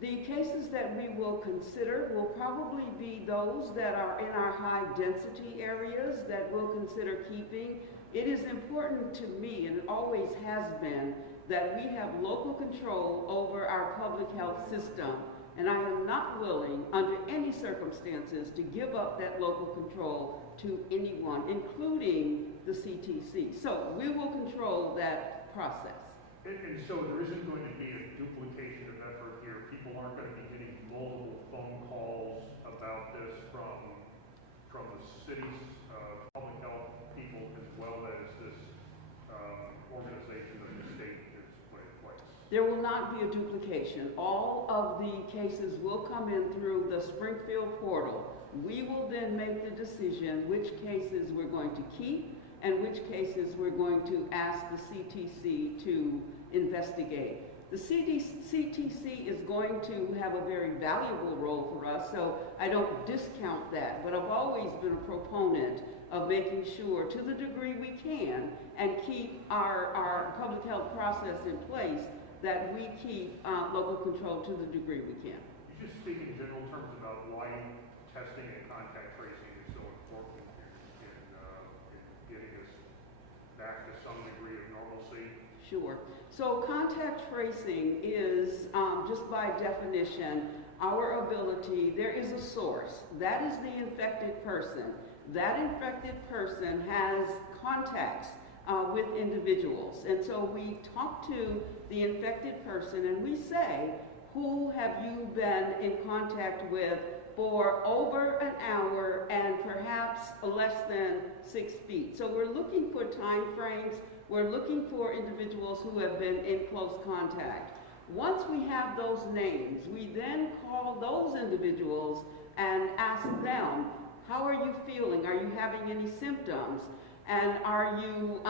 The cases that we will consider will probably be those that are in our high density areas that we'll consider keeping. It is important to me, and it always has been, that we have local control over our public health system. And I am not willing, under any circumstances, to give up that local control to anyone, including the CTC. So we will control that process. And so there isn't going to be a duplication of effort here. People aren't going to be getting multiple phone calls about this from the city's public health people as well as this organization that the state has put in place. There will not be a duplication. All of the cases will come in through the Springfield portal. We will then make the decision which cases we're going to keep and which cases we're going to ask the CTC to investigate. The CTC is going to have a very valuable role for us, so I don't discount that, but I've always been a proponent of making sure, to the degree we can, and keep our public health process in place, that we keep local control to the degree we can. You just speak in general terms about why testing and contact tracing is so important in getting us back to some degree of normalcy. Sure. So contact tracing is, just by definition, our ability, there is a source. That is the infected person. that infected person has contacts with individuals. And so we talk to the infected person and we say, who have you been in contact with for over an hour and perhaps less than 6 feet? So we're looking for time frames. We're looking for individuals who have been in close contact. Once we have those names, we then call those individuals and ask them, how are you feeling? Are you having any symptoms? And are you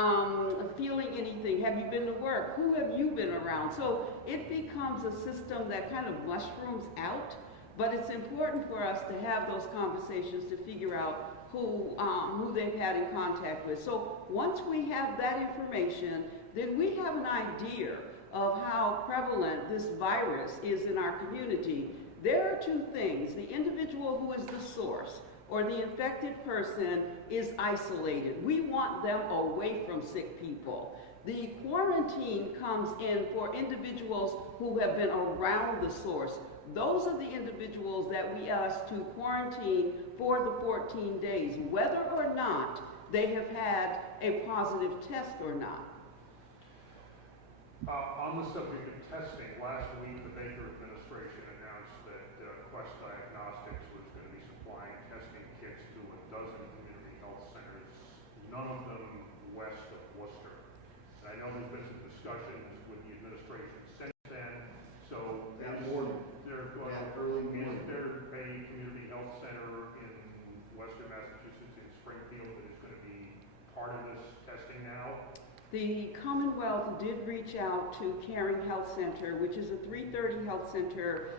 feeling anything? Have you been to work? Who have you been around? So it becomes a system that kind of mushrooms out, but it's important for us to have those conversations to figure out who they've had in contact with. So once we have that information, then we have an idea of how prevalent this virus is in our community. There are two things. The individual who is the source or the infected person is isolated. We want them away from sick people. The quarantine comes in for individuals who have been around the source. Those are the individuals that we ask to quarantine for the 14 days, whether or not they have had a positive test or not. On the subject of testing, last week the Baker administration announced that Quest Diagnostics was going to be supplying testing kits to a dozen community health centers, none of them west of Worcester. And I know there's been some discussions with the administration since then, so is there a community health center in western Massachusetts, in Springfield, that is going to be part of this testing now? The Commonwealth did reach out to Caring Health Center, which is a 330 health center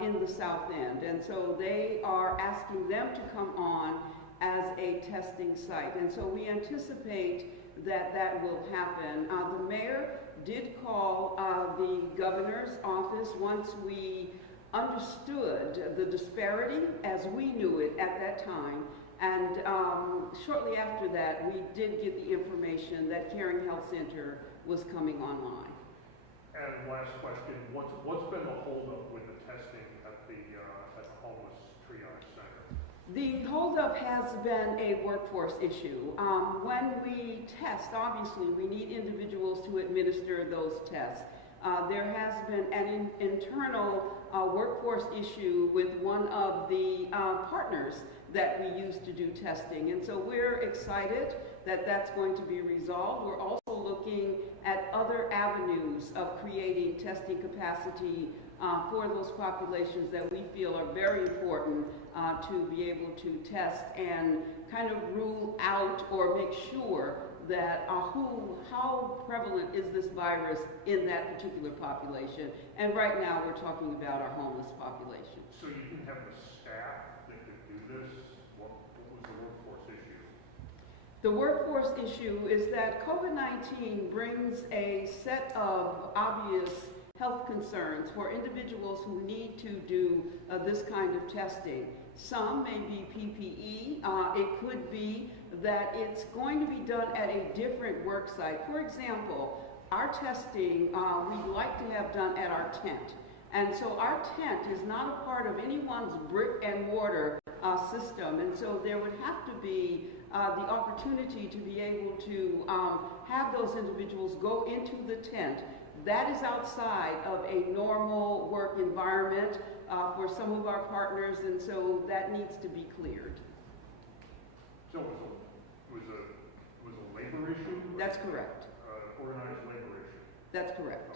in the South End. And so they are asking them to come on as a testing site. And so we anticipate that that will happen. The mayor did call the governor's office once we understood the disparity as we knew it at that time. And shortly after that, we did get the information that Caring Health Center was coming online. And last question, what's been the holdup with the testing at the homeless triage center? The holdup has been a workforce issue. When we test, obviously, we need individuals to administer those tests. There has been an internal workforce issue with one of the partners that we use to do testing. And so we're excited that that's going to be resolved. We're also looking at other avenues of creating testing capacity for those populations that we feel are very important to be able to test and kind of rule out or make sure that how prevalent is this virus in that particular population. And right now we're talking about our homeless population. So you didn't have the staff that could do this? What was the workforce issue? The workforce issue is that COVID-19 brings a set of obvious health concerns for individuals who need to do this kind of testing. Some may be PPE. It could be that it's going to be done at a different work site. For example, our testing we'd like to have done at our tent. And so our tent is not a part of anyone's brick and mortar system. And so there would have to be the opportunity to be able to have those individuals go into the tent. That is outside of a normal work environment for some of our partners, and so that needs to be cleared. So it was a labor issue? That's correct. Organized labor issue? That's correct.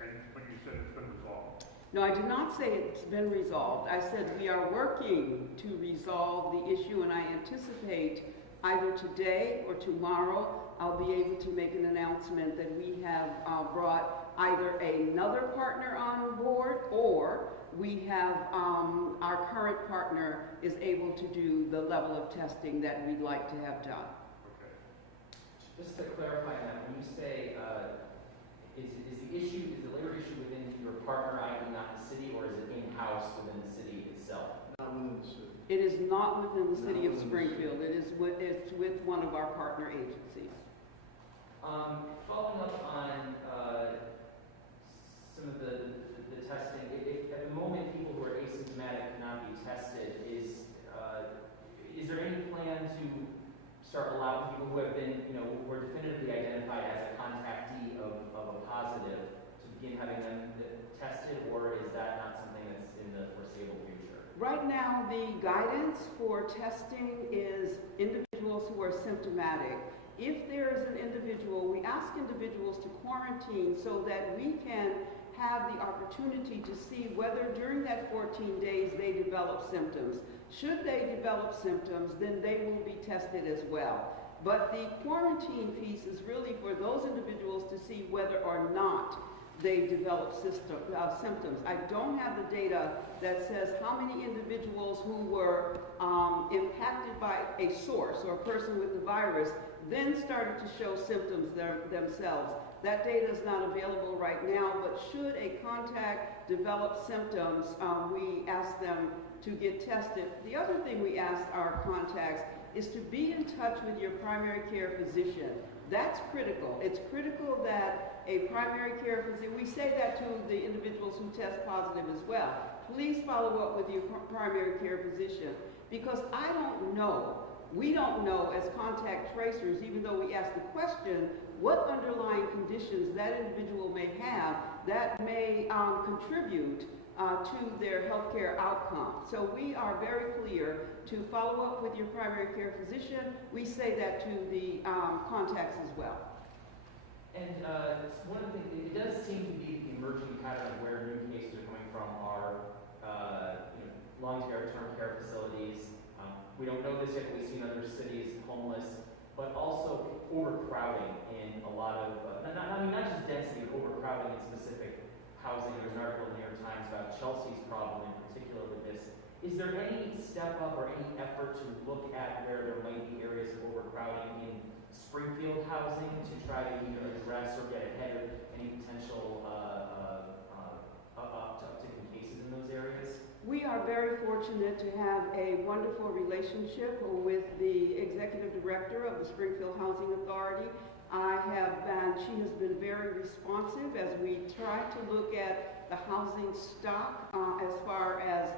Okay. But you said it's been resolved? No, I did not say it's been resolved. I said we are working to resolve the issue, and I anticipate either today or tomorrow I'll be able to make an announcement that we have brought either another partner on board, or we have our current partner is able to do the level of testing that we'd like to have done. Okay. Just to clarify that, when you say, is the labor issue within your partner, i.e. not the city, or is it in-house within the city itself? Not within the city. It is not within the city of Springfield. It's with one of our partner agencies. Following up on some of the testing, if at the moment people who are asymptomatic cannot be tested, is there any have the guidance for testing is individuals who are symptomatic. If there is an individual, we ask individuals to quarantine so that we can have the opportunity to see whether during that 14 days they develop symptoms. Should they develop symptoms, then they will be tested as well. But the quarantine piece is really for those individuals to see whether or not they develop symptoms. I don't have the data that says how many individuals who were impacted by a source or a person with the virus then started to show symptoms themselves. That data is not available right now, but should a contact develop symptoms, we ask them to get tested. The other thing we ask our contacts is to be in touch with your primary care physician. That's critical. It's critical that a primary care physician, we say that to the individuals who test positive as well. Please follow up with your primary care physician, because I don't know, we don't know as contact tracers, even though we ask the question, what underlying conditions that individual may have that may contribute to their healthcare outcome. So we are very clear to follow up with your primary care physician. We say that to the contacts as well. And one of the things, it does seem to be the emerging pattern of where new cases are coming from are long-term care facilities. We don't know this yet, but we've seen other cities homeless, but also overcrowding in a lot of, not just density, but overcrowding in specific housing. There's an article in the New York Times about Chelsea's problem in particular with this. Is there any step up or any effort to look at where there might be areas of overcrowding in Springfield housing to try to either address or get ahead of any potential uptick in cases in those areas? We are very fortunate to have a wonderful relationship with the executive director of the Springfield Housing Authority. She has been very responsive as we try to look at the housing stock as far as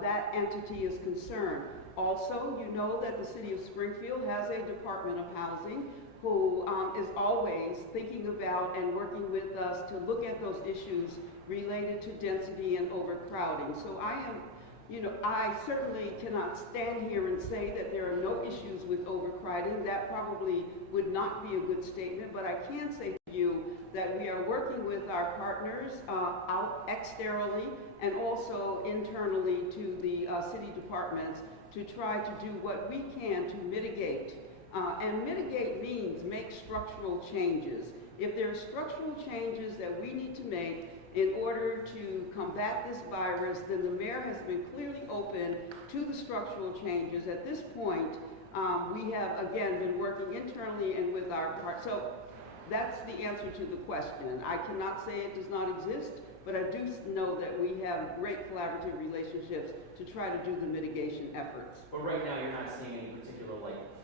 that entity is concerned. Also, you know that the city of Springfield has a Department of Housing who is always thinking about and working with us to look at those issues related to density and overcrowding. So I certainly cannot stand here and say that there are no issues with overcrowding. That probably would not be a good statement, but I can say to you that we are working with our partners out externally and also internally to the city departments to try to do what we can to mitigate. And mitigate means make structural changes. If there are structural changes that we need to make in order to combat this virus, then the mayor has been clearly open to the structural changes. At this point, we have, again, been working internally and with our part. So that's the answer to the question. I cannot say it does not exist, but I do know that we have great collaborative relationships to try to do the mitigation efforts. But right now, you're not seeing any particular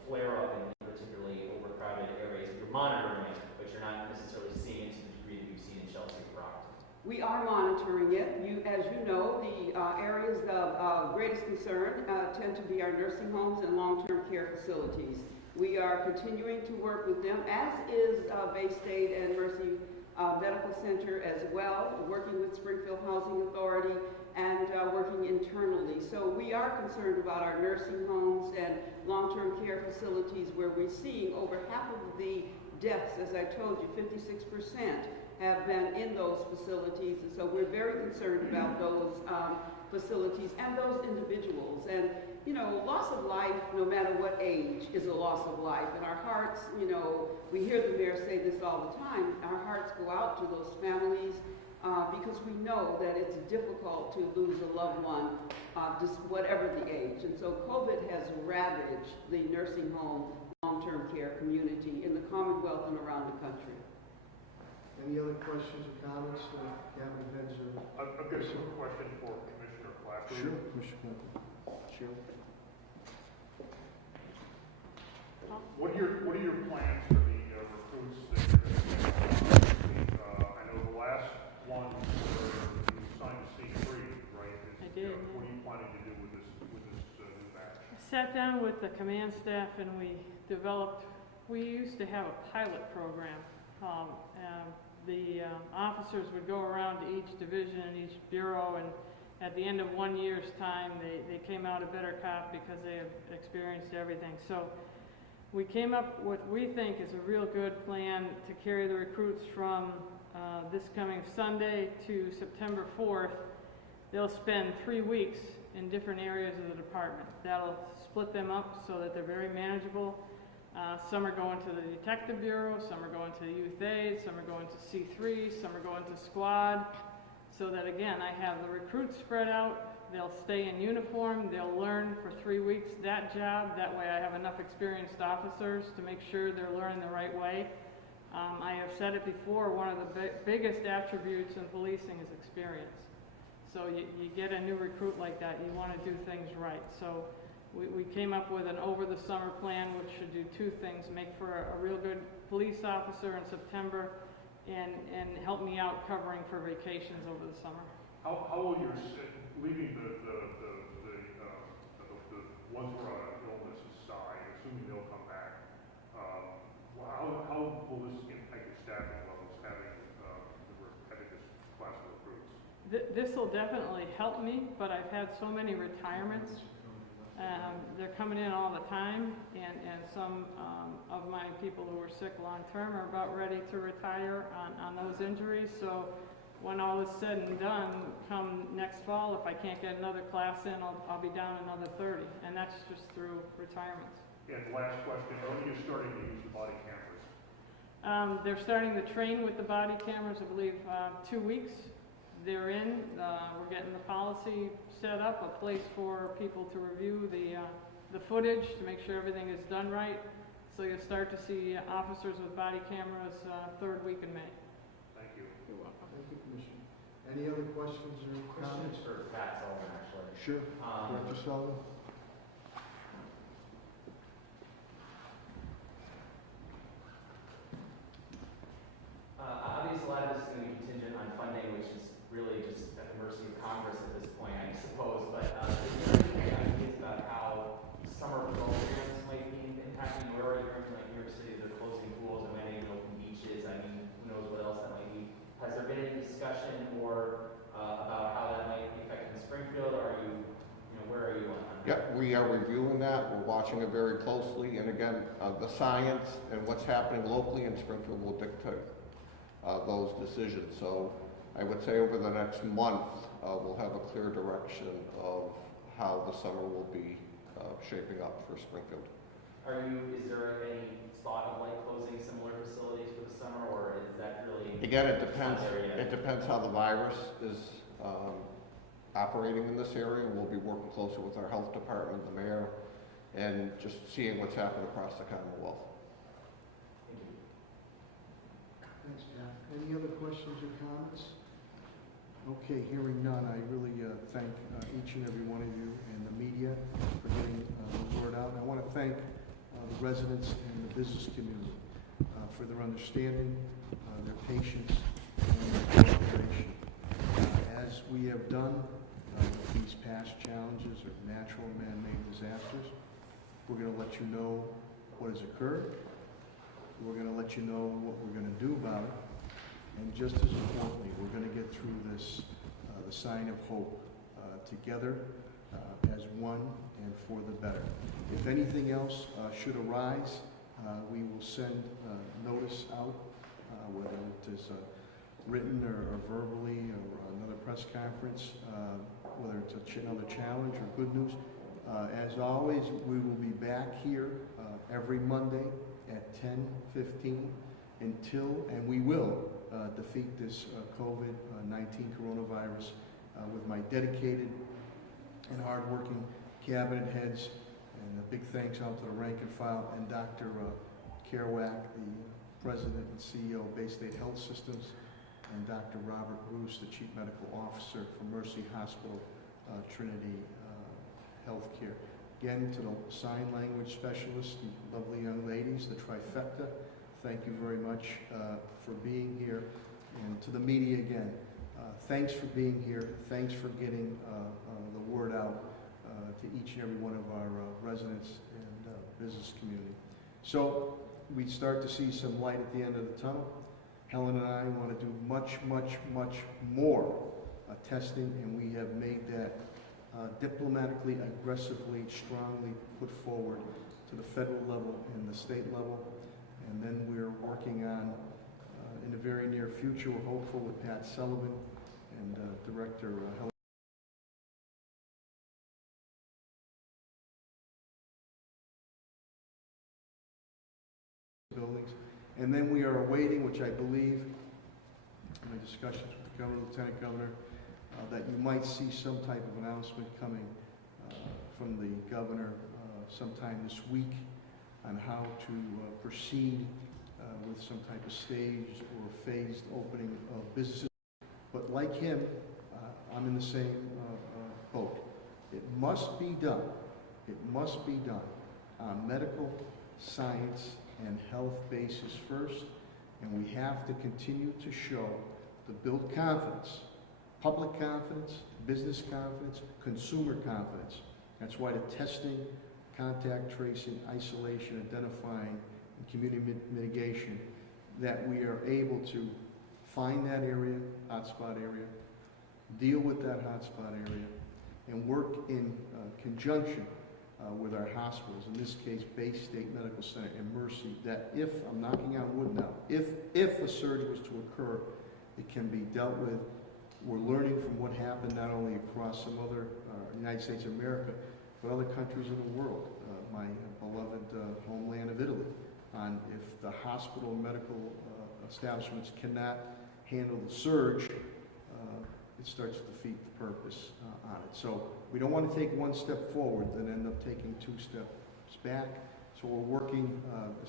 flare-up in particularly overcrowded areas. You're monitoring it, but you're not necessarily seeing it to the degree that you've seen in Chelsea or Brockton. We are monitoring it. As you know, the areas of greatest concern tend to be our nursing homes and long-term care facilities. We are continuing to work with them, as is Bay State and Mercy Medical Center as well, working with Springfield Housing Authority and working internally. So we are concerned about our nursing homes and long-term care facilities where we're seeing over half of the deaths, as I told you, 56%. Have been in those facilities, and so we're very concerned about those facilities and those individuals. And loss of life, no matter what age, is a loss of life. And our hearts, we hear the mayor say this all the time, our hearts go out to those families because we know that it's difficult to lose a loved one, just whatever the age. And so COVID has ravaged the nursing home long-term care community in the Commonwealth and around the country. Any other questions or comments? Cabinet heads or... I've got a quick question for Commissioner Clapper. Sure, Commissioner Clapper. Sure. What are your plans for the recruits that you're going to be? I know the last one you signed a C3, right? I did. What are you planning to do with this new batch? I sat down with the command staff and we used to have a pilot program. The officers would go around to each division and each bureau and at the end of 1 year's time, they came out a better cop because they have experienced everything. So we came up with what we think is a real good plan to carry the recruits from this coming Sunday to September 4th. They'll spend 3 weeks in different areas of the department. That'll split them up so that they're very manageable. Some are going to the Detective Bureau, some are going to the Youth Aid, some are going to C3, some are going to Squad, so that again, I have the recruits spread out, they'll stay in uniform, they'll learn for 3 weeks that job, that way I have enough experienced officers to make sure they're learning the right way. I have said it before, one of the biggest attributes in policing is experience. So you get a new recruit like that, you want to do things right. So we came up with an over the summer plan which should do two things: make for a real good police officer in September and help me out covering for vacations over the summer. How will your, leaving the ones who are on illness aside, assuming they'll come back, how will this impact your staffing levels, having this class of recruits? This will definitely help me, but I've had so many retirements. They're coming in all the time, and some of my people who were sick long-term are about ready to retire on those injuries. So when all is said and done, come next fall, if I can't get another class in, I'll be down another 30, and that's just through retirements. And last question, when are you starting to use the body cameras? They're starting to train with the body cameras, I believe, 2 weeks. They're in, we're getting the policy set up, a place for people to review the footage to make sure everything is done right. So you'll start to see officers with body cameras third week in May. Thank you. You're welcome. Thank you, Commissioner. Any other questions or comments? Questions for Pat Sullivan, actually. Sure. Director Sullivan? Obviously, a lot of this is going to be contingent on funding, which is really just at the mercy of Congress at this point, I suppose. But is there any ideas about how summer programs might be impacting? We're already hearing from like New York City, they're closing pools and many open beaches. I mean, who knows what else that might be? Has there been any discussion or about how that might be affecting Springfield? Are you, where are you on that? Yeah, we are reviewing that. We're watching it very closely. And again, the science and what's happening locally in Springfield will dictate those decisions. So I would say over the next month, we'll have a clear direction of how the summer will be shaping up for Springfield. Is there any thought of like closing similar facilities for the summer, or is that really? Again, it depends. It depends how the virus is operating in this area. We'll be working closely with our health department, the mayor, and just seeing what's happening across the Commonwealth. Thanks, Pat. Any other questions or comments? Okay, hearing none, I really thank each and every one of you and the media for getting the word out. And I want to thank the residents and the business community for their understanding, their patience, and their cooperation. As we have done with these past challenges of natural and man-made disasters, we're going to let you know what has occurred. We're going to let you know what we're going to do about it. And just as importantly, we're going to get through this, the sign of hope, together as one and for the better. If anything else should arise, we will send notice out, whether it is written or verbally or another press conference, whether it's another challenge or good news. As always, we will be back here every Monday at 10:15 and we will defeat this COVID-19 coronavirus with my dedicated and hardworking cabinet heads, and a big thanks out to the rank and file, and Dr. Kerouac, the President and CEO of Bay State Health Systems, and Dr. Robert Bruce, the Chief Medical Officer for Mercy Hospital Trinity Healthcare. Again, to the sign language specialists, the lovely young ladies, the trifecta, thank you very much for being here. And to the media again, thanks for being here. Thanks for getting the word out to each and every one of our residents and business community. So we start to see some light at the end of the tunnel. Helen and I want to do much, much, much more testing, and we have made that diplomatically, aggressively, strongly put forward to the federal level and the state level. And then we're working on, in the very near future, we're hopeful with Pat Sullivan and Director Helen buildings. And then we are awaiting, which I believe, in my discussions with the Governor, Lieutenant Governor, that you might see some type of announcement coming from the Governor sometime this week on how to proceed with some type of staged or phased opening of businesses. But like him, I'm in the same boat. It must be done. It must be done on medical, science, and health basis first, and we have to continue to show, to build confidence, public confidence, business confidence, consumer confidence. That's why the testing, contact tracing, isolation, identifying, and community mitigation, that we are able to find that area, hotspot area, deal with that hotspot area, and work in conjunction with our hospitals, in this case, Bay State Medical Center and Mercy, that if, I'm knocking on wood now, if a surge was to occur, it can be dealt with. We're learning from what happened not only across some other United States of America, but other countries in the world. My beloved homeland of Italy, on if the hospital and medical establishments cannot handle the surge, it starts to defeat the purpose on it. So we don't want to take one step forward and end up taking 2 steps back. So we're working as hard